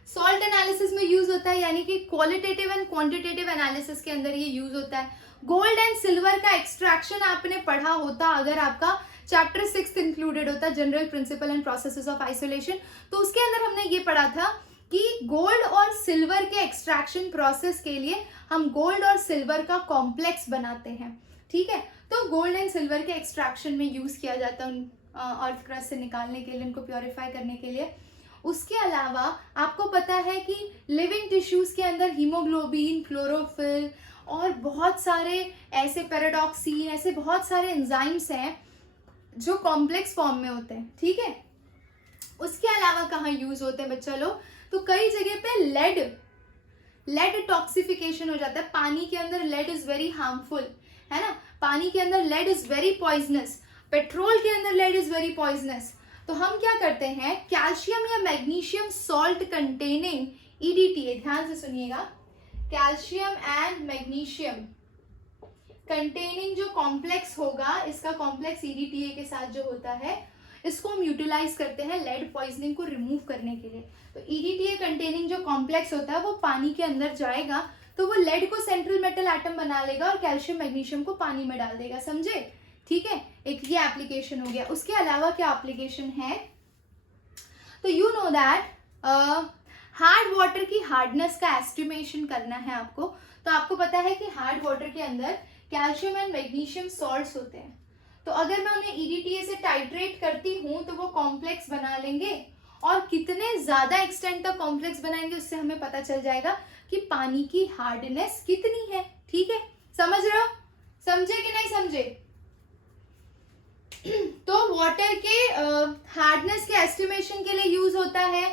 सॉल्ट एनालिसिस में यूज होता है, यानी कि क्वालिटेटिव एंड क्वांटिटेटिव एनालिसिस के अंदर ये यूज होता है। गोल्ड एंड सिल्वर का एक्सट्रैक्शन आपने पढ़ा होता अगर आपका चैप्टर 6 इंक्लूडेड होता, general principle and processes of isolation. तो उसके अंदर हमने ये पढ़ा था कि गोल्ड और सिल्वर के एक्सट्रैक्शन प्रोसेस के लिए हम गोल्ड और सिल्वर का कॉम्प्लेक्स बनाते हैं, ठीक है। तो गोल्ड एंड सिल्वर के एक्सट्रैक्शन में यूज किया जाता है अर्थ क्रस्ट से निकालने के लिए, उनको प्योरीफाई करने के लिए। उसके अलावा आपको पता है कि लिविंग टिश्यूज के अंदर हीमोग्लोबिन, क्लोरोफिल और बहुत सारे ऐसे पैराडॉक्सिन, ऐसे बहुत सारे एंजाइम्स हैं जो कॉम्प्लेक्स फॉर्म में होते हैं, ठीक है। उसके अलावा कहाँ यूज होते हैं बच्चा लोग, तो कई जगह पे लेड टॉक्सिफिकेशन हो जाता है। पानी के अंदर लेड इज वेरी हार्मफुल, है ना। पानी के अंदर lead is very poisonous, petrol के अंदर लेड इज वेरी पॉइजनस। तो हम क्या करते हैं, कैल्शियम या मैग्नीशियम सॉल्ट कंटेनिंग EDTA, ध्यान से सुनिएगा, कैल्शियम एंड मैग्नीशियम कंटेनिंग जो कॉम्प्लेक्स होगा, इसका कॉम्प्लेक्स EDTA के साथ जो होता है, इसको हम यूटिलाइज करते हैं लेड पॉइजनिंग को रिमूव करने के लिए। तो EDTA कंटेनिंग जो कॉम्प्लेक्स होता है वो पानी के अंदर जाएगा, तो वो लेड को सेंट्रल मेटल एटम बना लेगा और कैल्शियम मैग्नीशियम को पानी में डाल देगा, समझे, ठीक है। एक ये एप्लीकेशन हो गया। उसके अलावा क्या एप्लीकेशन है, तो you know that hard water की हार्डनेस का एस्टिमेशन करना है आपको। तो आपको पता है कि हार्ड वाटर के अंदर कैल्शियम एंड मैग्नीशियम सॉल्ट्स होते हैं। तो अगर मैं उन्हें EDTA से टाइट्रेट करती हूँ तो वो कॉम्प्लेक्स बना लेंगे, और कितने ज्यादा एक्सटेंट तक कॉम्प्लेक्स बनाएंगे उससे हमें पता चल जाएगा कि पानी की हार्डनेस कितनी है। ठीक है, समझ रहे हो? समझे कि नहीं समझे? तो वाटर के हार्डनेस के एस्टिमेशन के लिए यूज होता है,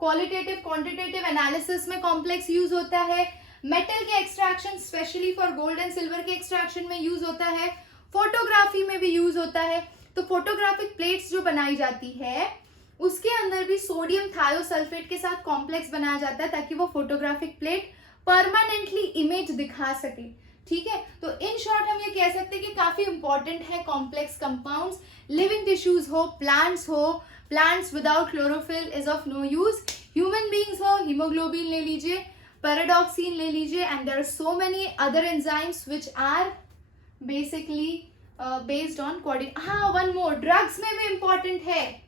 क्वालिटेटिव क्वांटिटेटिव एनालिसिस में कॉम्प्लेक्स यूज होता है, मेटल के extraction specially for gold and silver के एक्सट्रैक्शन में यूज होता है, फोटोग्राफी में भी यूज होता है। तो फोटोग्राफिक प्लेट्स जो बनाई जाती है उसके अंदर भी सोडियम थायोसल्फेट के साथ कॉम्प्लेक्स बनाया जाता है ताकि वो फोटोग्राफिक प्लेट परमानेंटली इमेज दिखा सके। ठीक है, तो इन शॉर्ट हम ये कह सकते हैं कि काफी इंपॉर्टेंट है कॉम्प्लेक्स कंपाउंड्स। लिविंग टिश्यूज हो, plants without chlorophyll is of no use. Human beings हो, हीमोग्लोबिन ले लीजिए, पैराडॉक्सिन ले लीजिए, and there are so many other enzymes which are basically based on coordinate. हाँ, वन मोर, ड्रग्स में भी इंपॉर्टेंट है।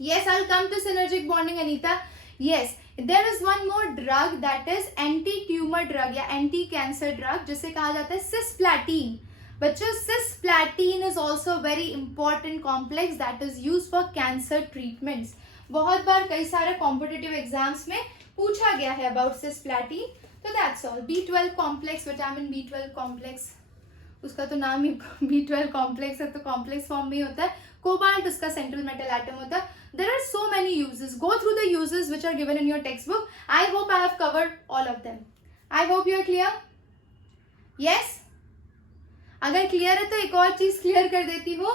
Yes, I'll come to synergic bonding, Anita. Yes, there is one more drug that is anti-tumor drug या anti-cancer drug जिसे कहा जाता है cisplatin. बच्चों, cisplatin is also very important complex that is used for cancer treatments. बहुत बार कई सारे competitive exams में पूछा गया है about cisplatin. तो that's all. B12 complex, vitamin B12 complex, उसका तो नाम ही B12 कॉम्प्लेक्स है, तो कॉम्प्लेक्स फॉर्म में ही होता है। कोबाल्ट उसका सेंट्रल मेटल एटम होता है। There are so many uses, go through the uses which are given in your text book. I hope I have covered all of them. I hope you are clear. Yes, अगर clear है तो एक और चीज clear कर देती हूँ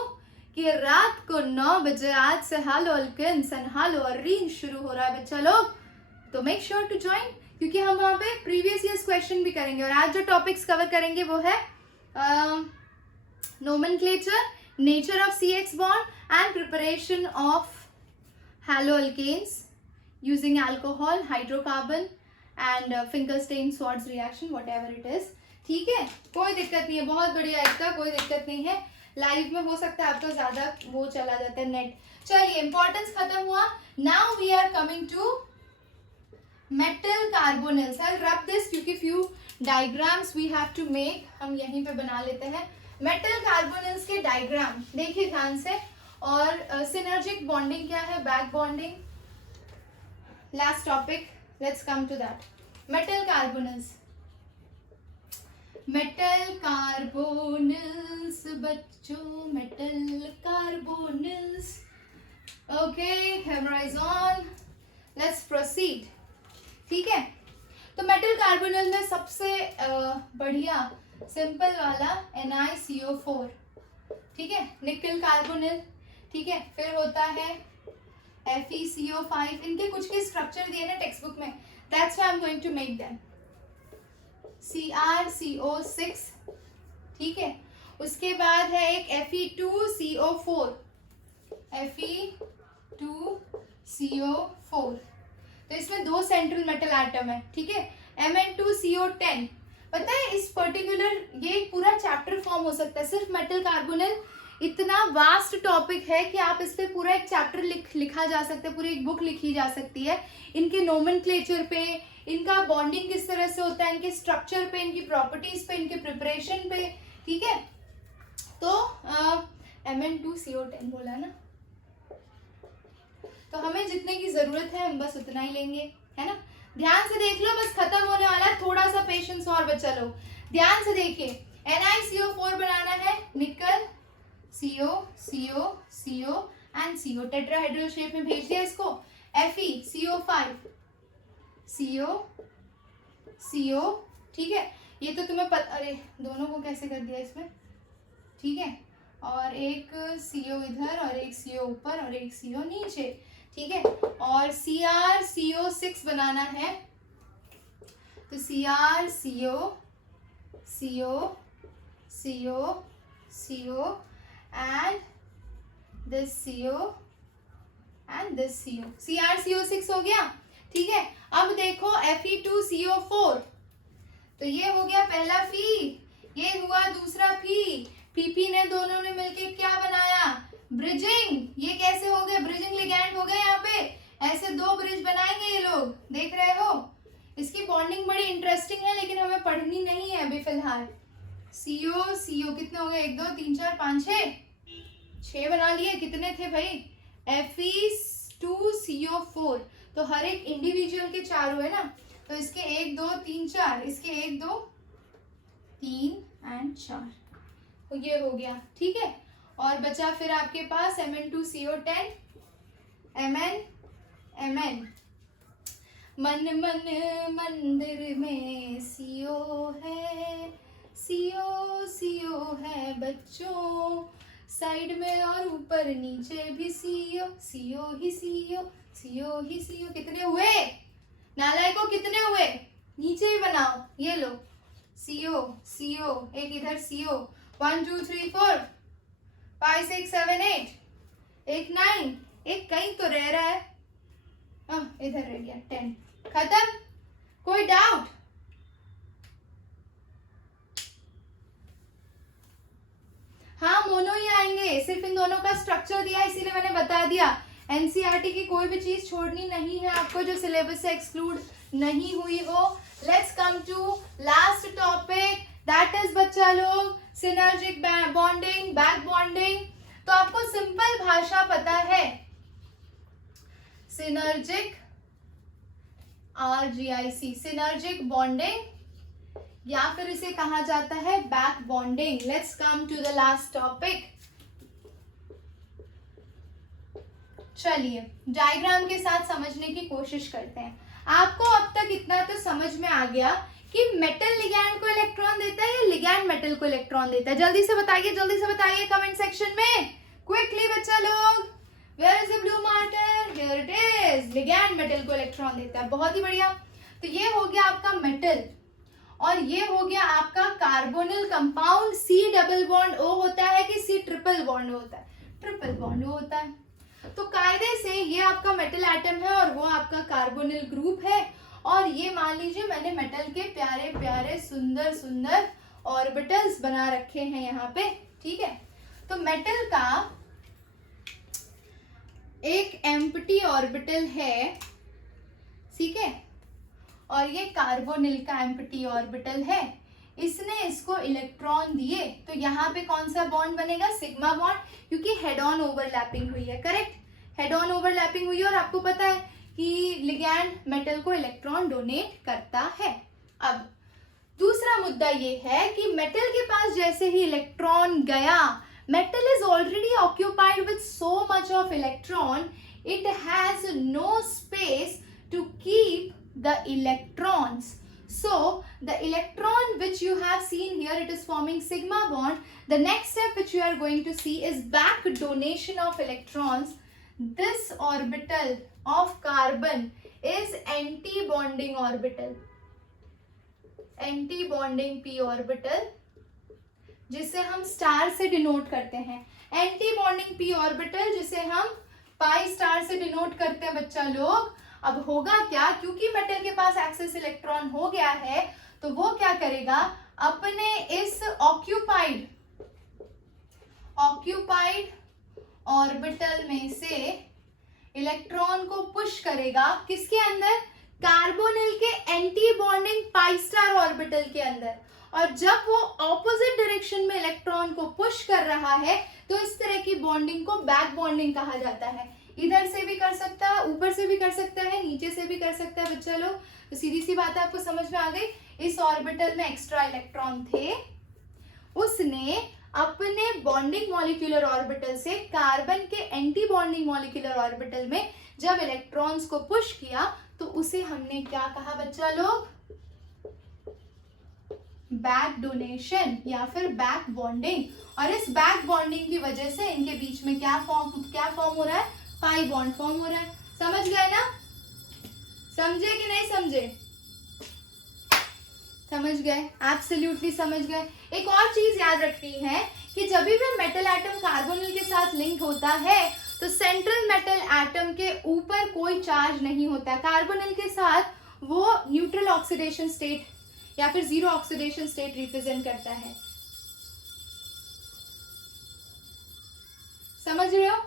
कि रात को 9 बजे आज से हालो अल्किन्स एंड हालो अरीन शुरू हो रहा है बच्चा लोग, तो मेक श्योर टू ज्वाइन, क्योंकि हम वहाँ पे प्रीवियस ईयर्स क्वेश्चन भी करेंगे। और आज जो टॉपिक्स कवर करेंगे वो है nomenclature, nature of CX bond and preparation of haloalkanes using alcohol, hydrocarbon and Finkelstein Swartz reaction, whatever it is. ठीक है, कोई दिक्कत नहीं है, बहुत बढ़िया, इसका कोई दिक्कत नहीं है। लाइव में हो सकता है आपका ज्यादा वो चला जाता है नेट। चलिए, इंपॉर्टेंस खत्म हुआ। Now we are coming to metal carbonyls. I rub this क्योंकि few diagrams we have to make, हम यहीं पे बना लेते हैं। मेटल कार्बोनिल्स के डायग्राम देखिए ध्यान से। और सिनर्जिक बॉन्डिंग क्या है, back bonding, last topic, let's come to that. Metal carbonyls, metal carbonyls बच्चों, metal carbonyls. Okay, memorize on, let's proceed. ठीक है, तो मेटल कार्बोनिल में सबसे बढ़िया सिंपल वाला NiCO4, ठीक है, निकल कार्बोनिल। ठीक है, फिर होता है FeCO5। इनके कुछ के स्ट्रक्चर दिए ना टेक्स्ट बुक में, that's why I am going to make them. CrCO6, ठीक है, उसके बाद है एक Fe2CO4, Fe2CO4। तो इसमें 2 सेंट्रल मेटल एटम है। ठीक है, Mn2CO10। पता है इस पर्टिकुलर ये एक पूरा चैप्टर फॉर्म हो सकता है सिर्फ मेटल कार्बोनिल। इतना वास्ट टॉपिक है कि आप इस पे पूरा एक चैप्टर लिखा जा सकता है, पूरी एक बुक लिखी जा सकती है इनके नोमेनक्लेचर पे, इनका बॉन्डिंग किस तरह से होता है, इनके स्ट्रक्चर पे, इनकी प्रॉपर्टीज पे, इनके प्रिपरेशन पे। ठीक है, तो Mn2CO10 बोला ना, तो हमें जितने की जरूरत है हम बस उतना ही लेंगे, है ना। ध्यान से देख लो, बस खत्म होने वाला है, थोड़ा सा पेशेंस और बचा लो। ध्यान से देखिए, NiCO4 बनाना है, निकल CO and CO, tetrahedral shape में भेज दिया इसको। FeCO5 CO, ठीक है, ये तो तुम्हें पता, अरे दोनों को कैसे कर दिया इसमें, ठीक है, और एक CO इधर और एक CO ऊपर और एक CO नीचे। ठीक है, और CrCO6 बनाना है, तो CrCO and this CO and this CO, CrCO6 हो गया। ठीक है, अब देखो Fe2CO4, तो ये हो गया पहला फी, ये हुआ दूसरा फी, PP ने दोनों ने मिलके क्या बनाया, ब्रिजिंग। ये कैसे हो गए, ब्रिजिंग लिगैंड हो गए। यहाँ पे ऐसे 2 ब्रिज बनाएंगे ये लोग, देख रहे हो। इसकी बॉन्डिंग बड़ी इंटरेस्टिंग है लेकिन हमें पढ़नी नहीं है अभी फिलहाल। CO CO कितने हो गए, 1 2 3 4 5 6 बना लिए, कितने थे भाई, Fe2CO4, तो हर एक इंडिविजुअल के 4 हुए ना, तो इसके 1 2 3 4, इसके 1 2 3 एंड 4, तो ये हो गया, ठीक है। और बचा फिर आपके पास Mn2CO10, Mn मन मन मंदिर में CO है, CO है बच्चों, साइड में और ऊपर नीचे भी CO ही CO, कितने हुए नालायकों, कितने हुए, नीचे भी बनाओ, ये लो CO, एक इधर CO, 1 2 3 4 5 6 7 8, एक 9, एक कहीं तो रह रहा है, इधर रह गया 10, खत्म, कोई डाउट? हाँ मोनो ही आएंगे, सिर्फ इन दोनों का स्ट्रक्चर दिया इसीलिए मैंने बता दिया। एनसीईआरटी की कोई भी चीज छोड़नी नहीं है आपको जो सिलेबस से एक्सक्लूड नहीं हुई हो। Let's come to last topic, that is बच्चा लोग सिनर्जिक बॉन्डिंग, बैक बॉन्डिंग। तो आपको सिंपल भाषा पता है, सिनर्जिक RGIC सिनर्जिक बॉन्डिंग, या फिर इसे कहा जाता है back bonding. Let's come to the last topic. चलिए डायग्राम के साथ समझने की कोशिश करते हैं। आपको अब तक इतना तो समझ में आ गया कि मेटल लिगैंड को इलेक्ट्रॉन देता है या लिगैंड मेटल को इलेक्ट्रॉन देता है। जल्दी से बताइए कमेंट सेक्शन में क्विकली बच्चा लोग। Where is the blue marker, here it is, ligand metal को इलेक्ट्रॉन देता है। बहुत ही बढ़िया। तो ये हो गया आपका मेटल और ये हो गया आपका carbonyl compound. C double bond O होता है कि C ट्रिपल बॉन्ड होता है? ट्रिपल बॉन्ड O होता है। तो कायदे से ये आपका मेटल एटम है और वो आपका कार्बोनिल ग्रुप है। और ये मान लीजिए मैंने मेटल के प्यारे प्यारे सुंदर सुंदर ऑर्बिटल्स बना रखे हैं यहाँ पे, ठीक है। तो मेटल का एक एम्प्टी ऑर्बिटल है, ठीक है, और ये कार्बोनिल का एम्प्टी ऑर्बिटल है। इसने इसको इलेक्ट्रॉन दिए तो यहाँ पे कौन सा बॉन्ड बनेगा? सिग्मा बॉन्ड, क्योंकि हेड ऑन ओवरलैपिंग हुई है। करेक्ट, हेड ऑन ओवरलैपिंग हुई है और आपको पता है कि लिगैंड मेटल को इलेक्ट्रॉन डोनेट करता है। अब दूसरा मुद्दा ये है कि मेटल के पास जैसे ही इलेक्ट्रॉन गया, metal is already occupied with so much of electron, it has no space to keep the electrons. So the electron which you have seen here, it is forming sigma bond. The next step which you are going to see is back donation of electrons. This orbital of carbon is anti-bonding orbital, anti-bonding p orbital, जिसे हम star से denote करते हैं। Anti-bonding p orbital जिसे हम pi star से denote करते हैं बच्चा लोग। अब होगा क्या, क्योंकि मेटल के पास एक्सेस इलेक्ट्रॉन हो गया है तो वो क्या करेगा, अपने इस ऑक्यूपाइड ऑर्बिटल में से इलेक्ट्रॉन को पुश करेगा। किसके अंदर? कार्बोनिल के anti bonding pi star orbital के अंदर। और जब वो ऑपोजिट डायरेक्शन में इलेक्ट्रॉन को पुश कर रहा है तो इस तरह की बॉन्डिंग को बैक बॉन्डिंग कहा जाता है। इधर से भी कर सकता है, ऊपर से भी कर सकता है, नीचे से भी कर सकता है बच्चा लोग। तो सीधी सी बात है, आपको समझ में आ गई। इस ऑर्बिटल में एक्स्ट्रा इलेक्ट्रॉन थे, उसने अपने बॉन्डिंग मॉलिक्यूलर ऑर्बिटल से कार्बन के एंटी बॉन्डिंग मॉलिक्यूलर ऑर्बिटल में जब इलेक्ट्रॉन्स को पुश किया तो उसे हमने क्या कहा बच्चा लोग? बैक डोनेशन या फिर बैक बॉन्डिंग। और इस बैक बॉन्डिंग की वजह से इनके बीच में क्या फॉर्म हो रहा है? पाई बॉन्ड फॉर्म हो रहा है। समझ गए ना? समझे कि नहीं समझे? समझ गए, एब्सोल्युटली समझ गए। एक और चीज याद रखनी है कि जब भी मेटल एटम कार्बोनिल के साथ लिंक होता है तो सेंट्रल मेटल एटम के ऊपर कोई चार्ज नहीं होता। कार्बोनिल के साथ वो न्यूट्रल ऑक्सीडेशन स्टेट या फिर जीरो ऑक्सीडेशन स्टेट रिप्रेजेंट करता है। समझ रहे हो?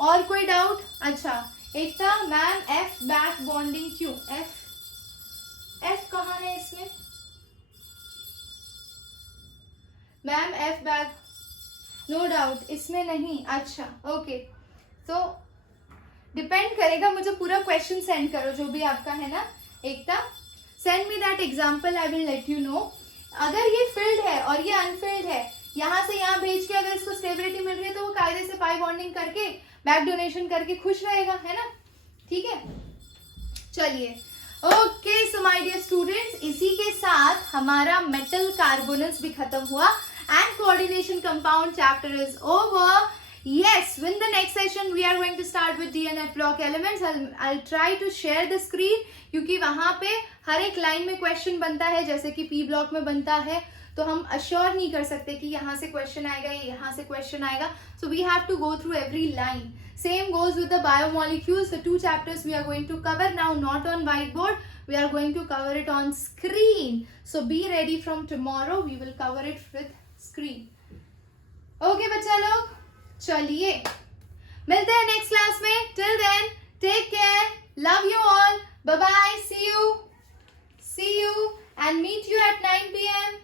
और कोई डाउट? अच्छा, एक था मैम एफ बैक बॉन्डिंग क्यों? एफ कहाँ है इसमें? Ma'am F back, no doubt इसमें नहीं, अच्छा ओके। तो डिपेंड करेगा, मुझे पूरा क्वेश्चन सेंड करो जो भी आपका है ना Ekta, send me that example, I will let you know. अगर ये फिल्ड है और ये अनफिल्ड है, यहाँ से यहाँ भेज के अगर इसको स्टेबिलिटी मिल रही है तो वो कायदे से पाई बॉन्डिंग करके बैक डोनेशन करके खुश रहेगा, है ना, ठीक है। चलिए okay, so my dear students, इसी के साथ हमारा मेटल कार्बोनल्स भी खत्म हुआ and coordination compound chapter is over. Yes, in the next session we are going to start with DNF block elements. I'll try to share the screen क्योंकि वहाँ पे हर एक लाइन में क्वेश्चन बनता है, जैसे कि P ब्लॉक में बनता है, तो हम अश्योर नहीं कर सकते कि यहाँ से क्वेश्चन आएगा या यहाँ से क्वेश्चन आएगा, so we have to go through every line. Same goes with the biomolecules. So 2 chapters we are going to cover now, not on whiteboard, we are going to cover it on screen. So be ready, from tomorrow we will cover it with screen. Okay बच्चा लोग, चलिए मिलते हैं next class में। Till then take care, love you all, bye bye, see you and meet you at 9 PM.